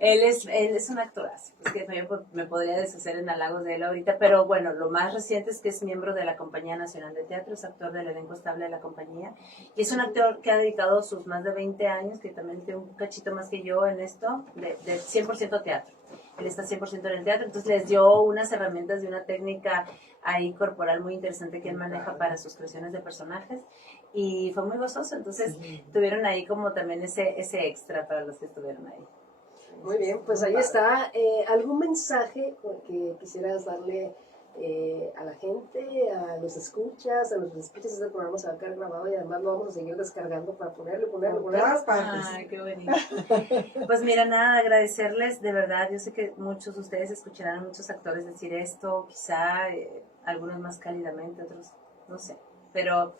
Él es un actorazo. Es que me podría deshacer en halagos de él ahorita, pero bueno, lo más reciente es que es miembro de la Compañía Nacional de Teatro, es actor del elenco estable de la compañía, y es un actor que ha dedicado sus más de 20 años, que también tiene un cachito más que yo en esto, de 100% teatro. Él está 100% en el teatro, entonces les dio unas herramientas de una técnica ahí corporal muy interesante que él maneja para sus creaciones de personajes, y fue muy gozoso, entonces tuvieron ahí como también ese extra para los que estuvieron ahí. Muy bien, pues ahí está. ¿Algún mensaje que quisieras darle a la gente, a los escuchas, este programa se va a quedar grabado y además lo vamos a seguir descargando para ponerlo? Ay, qué bonito. Pues mira, nada, agradecerles, de verdad, yo sé que muchos de ustedes escucharán a muchos actores decir esto, quizá algunos más cálidamente, otros no sé, pero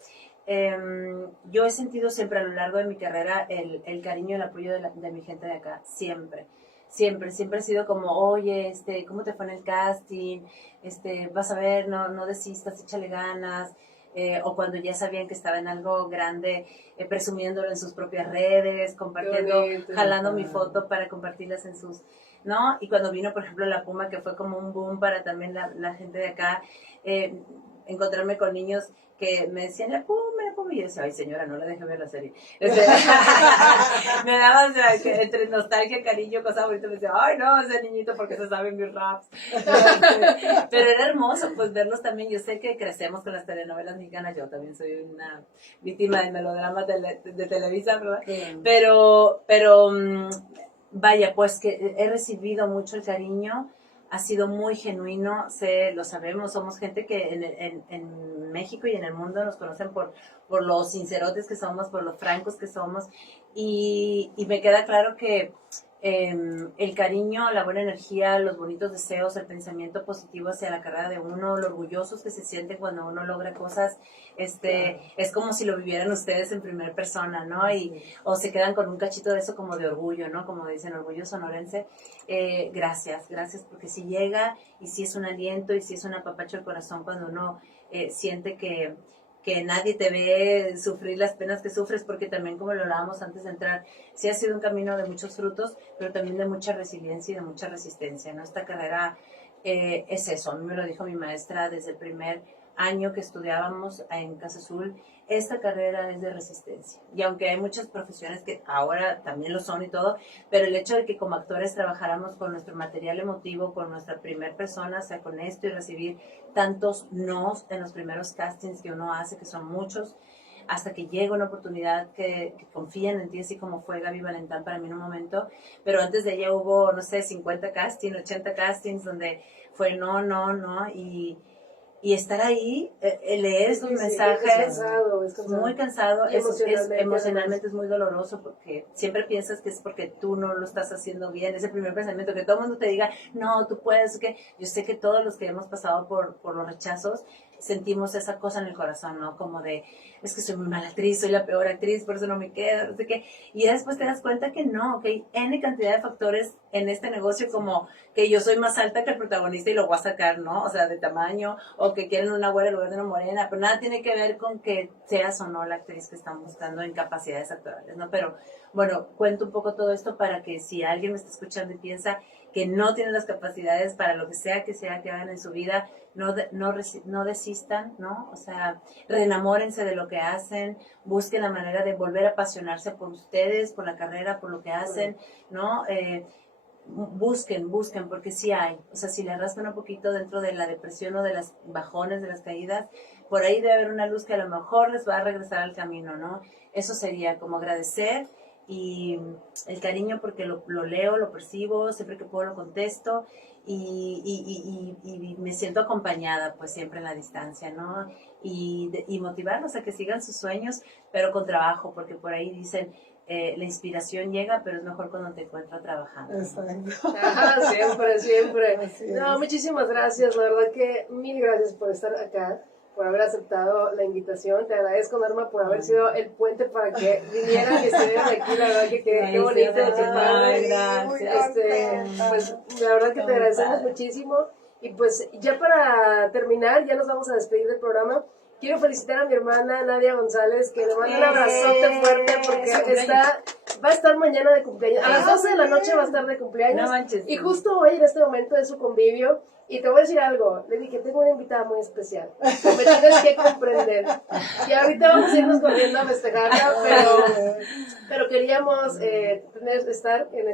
yo he sentido siempre a lo largo de mi carrera el cariño y el apoyo de mi gente de acá, siempre. Siempre ha sido como, oye, ¿cómo te fue en el casting? Vas a ver, no desistas, échale ganas. O cuando ya sabían que estaba en algo grande, presumiéndolo en sus propias redes, compartiendo, jalando mi foto para compartirlas en sus, ¿no? Y cuando vino, por ejemplo, La Puma, que fue como un boom para también la gente de acá, encontrarme con niños que me decían la puma, y yo decía, ay señora, no le deje ver la serie. Me daba, o sea, que entre nostalgia, cariño, cosas bonitas, me decía, ay no, ese niñito porque se saben mis raps. Pero era hermoso, pues verlos también. Yo sé que crecemos con las telenovelas mexicanas, yo también soy una víctima del melodrama de Televisa, ¿verdad? Pero vaya, pues que he recibido mucho el cariño, ha sido muy genuino, lo sabemos, somos gente que en México y en el mundo nos conocen por los sincerotes que somos, por los francos que somos, y me queda claro que el cariño, la buena energía, los bonitos deseos, el pensamiento positivo hacia la carrera de uno, lo orgullosos que se sienten cuando uno logra cosas, es como si lo vivieran ustedes en primera persona, ¿no? O se quedan con un cachito de eso como de orgullo, ¿no? Como dicen, orgullo sonorense. Gracias, porque si llega y si es un aliento y si es un apapacho al corazón cuando uno siente que nadie te ve sufrir las penas que sufres, porque también, como lo hablábamos antes de entrar, sí ha sido un camino de muchos frutos, pero también de mucha resiliencia y de mucha resistencia, ¿no? Esta carrera es eso, a mí me lo dijo mi maestra desde el primer año que estudiábamos en Casa Azul, esta carrera es de resistencia. Y aunque hay muchas profesiones que ahora también lo son y todo, pero el hecho de que como actores trabajáramos con nuestro material emotivo, con nuestra primer persona, o sea, con esto y recibir tantos nos en los primeros castings que uno hace, que son muchos, hasta que llega una oportunidad que confían en ti, así como fue Gaby Valentán para mí en un momento, pero antes de ella hubo, no sé, 50 castings, 80 castings, donde fue no, y estar ahí, leer estos mensajes, es muy cansado, emocionalmente es muy doloroso, porque siempre piensas que es porque tú no lo estás haciendo bien, ese primer pensamiento, que todo el mundo te diga, no, tú puedes, que yo sé que todos los que hemos pasado por los rechazos, sentimos esa cosa en el corazón, ¿no? Como de, es que soy muy mala actriz, soy la peor actriz, por eso no me quedo, no sé qué. Y ya después te das cuenta que no, que hay N cantidad de factores en este negocio, como que yo soy más alta que el protagonista y lo voy a sacar, ¿no? O sea, de tamaño, o que quieren una güera en lugar de una morena, pero nada tiene que ver con que seas o no la actriz que están buscando en capacidades actorales, ¿no? Pero, bueno, cuento un poco todo esto para que si alguien me está escuchando y piensa que no tiene las capacidades para lo que sea que hagan en su vida, no desistan, ¿no? O sea, reenamórense de lo que hacen, busquen la manera de volver a apasionarse por ustedes, por la carrera, por lo que hacen, ¿no? Busquen, porque sí hay. O sea, si le rascan un poquito dentro de la depresión o de las bajones, de las caídas, por ahí debe haber una luz que a lo mejor les va a regresar al camino, ¿no? Eso sería como agradecer y el cariño, porque lo leo, lo percibo, siempre que puedo lo contesto y me siento acompañada pues siempre en la distancia, ¿no? Y motivarlos a que sigan sus sueños, pero con trabajo, porque por ahí dicen, la inspiración llega, pero es mejor cuando te encuentras trabajando. Exacto. Ajá, siempre. No, muchísimas gracias, la verdad que mil gracias por estar acá, por haber aceptado la invitación. Te agradezco, Norma, por haber sido el puente para que vinieran y estuvieran aquí. La verdad que qué bonito, qué padre. Pues la verdad que te agradecemos muchísimo. Y pues ya para terminar, ya nos vamos a despedir del programa. Quiero felicitar a mi hermana Nadia González, que le mando un abrazote fuerte porque va a estar mañana de cumpleaños. A las 12 de la noche va a estar de cumpleaños. No manches. Y justo hoy en este momento de su convivio. Y te voy a decir algo, le dije, tengo una invitada muy especial, me tienes que comprender. Y ahorita vamos a irnos corriendo a festejarla, pero queríamos estar en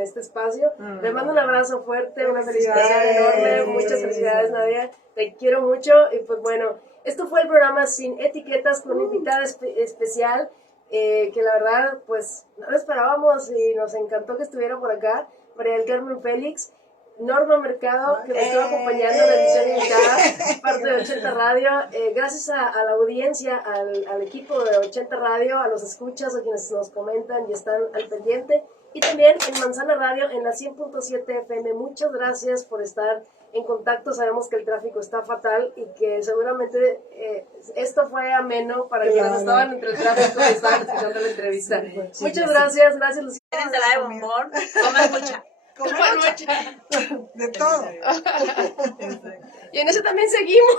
este espacio. Le mando un abrazo fuerte, una felicidad enorme, muchas felicidades, Nadia, te quiero mucho. Y pues bueno, Esto fue el programa Sin Etiquetas con una invitada especial que la verdad, pues, no lo esperábamos y nos encantó que estuviera por acá. María del Carmen Félix, Norma Mercado, que me estuvo acompañando en la edición invitada, parte de 80 Radio. Gracias a la audiencia, al equipo de 80 Radio, a los escuchas, a quienes nos comentan y están al pendiente. Y también en Manzana Radio, en la 100.7 FM. Muchas gracias por estar en contacto. Sabemos que el tráfico está fatal y que seguramente esto fue ameno para quienes estaban entre el tráfico y estaban escuchando la entrevista. Muchas gracias. Gracias, Lucía. Tienen ensalada de bombón, coman mucha. Coman mucha. De todo. Y en eso también seguimos.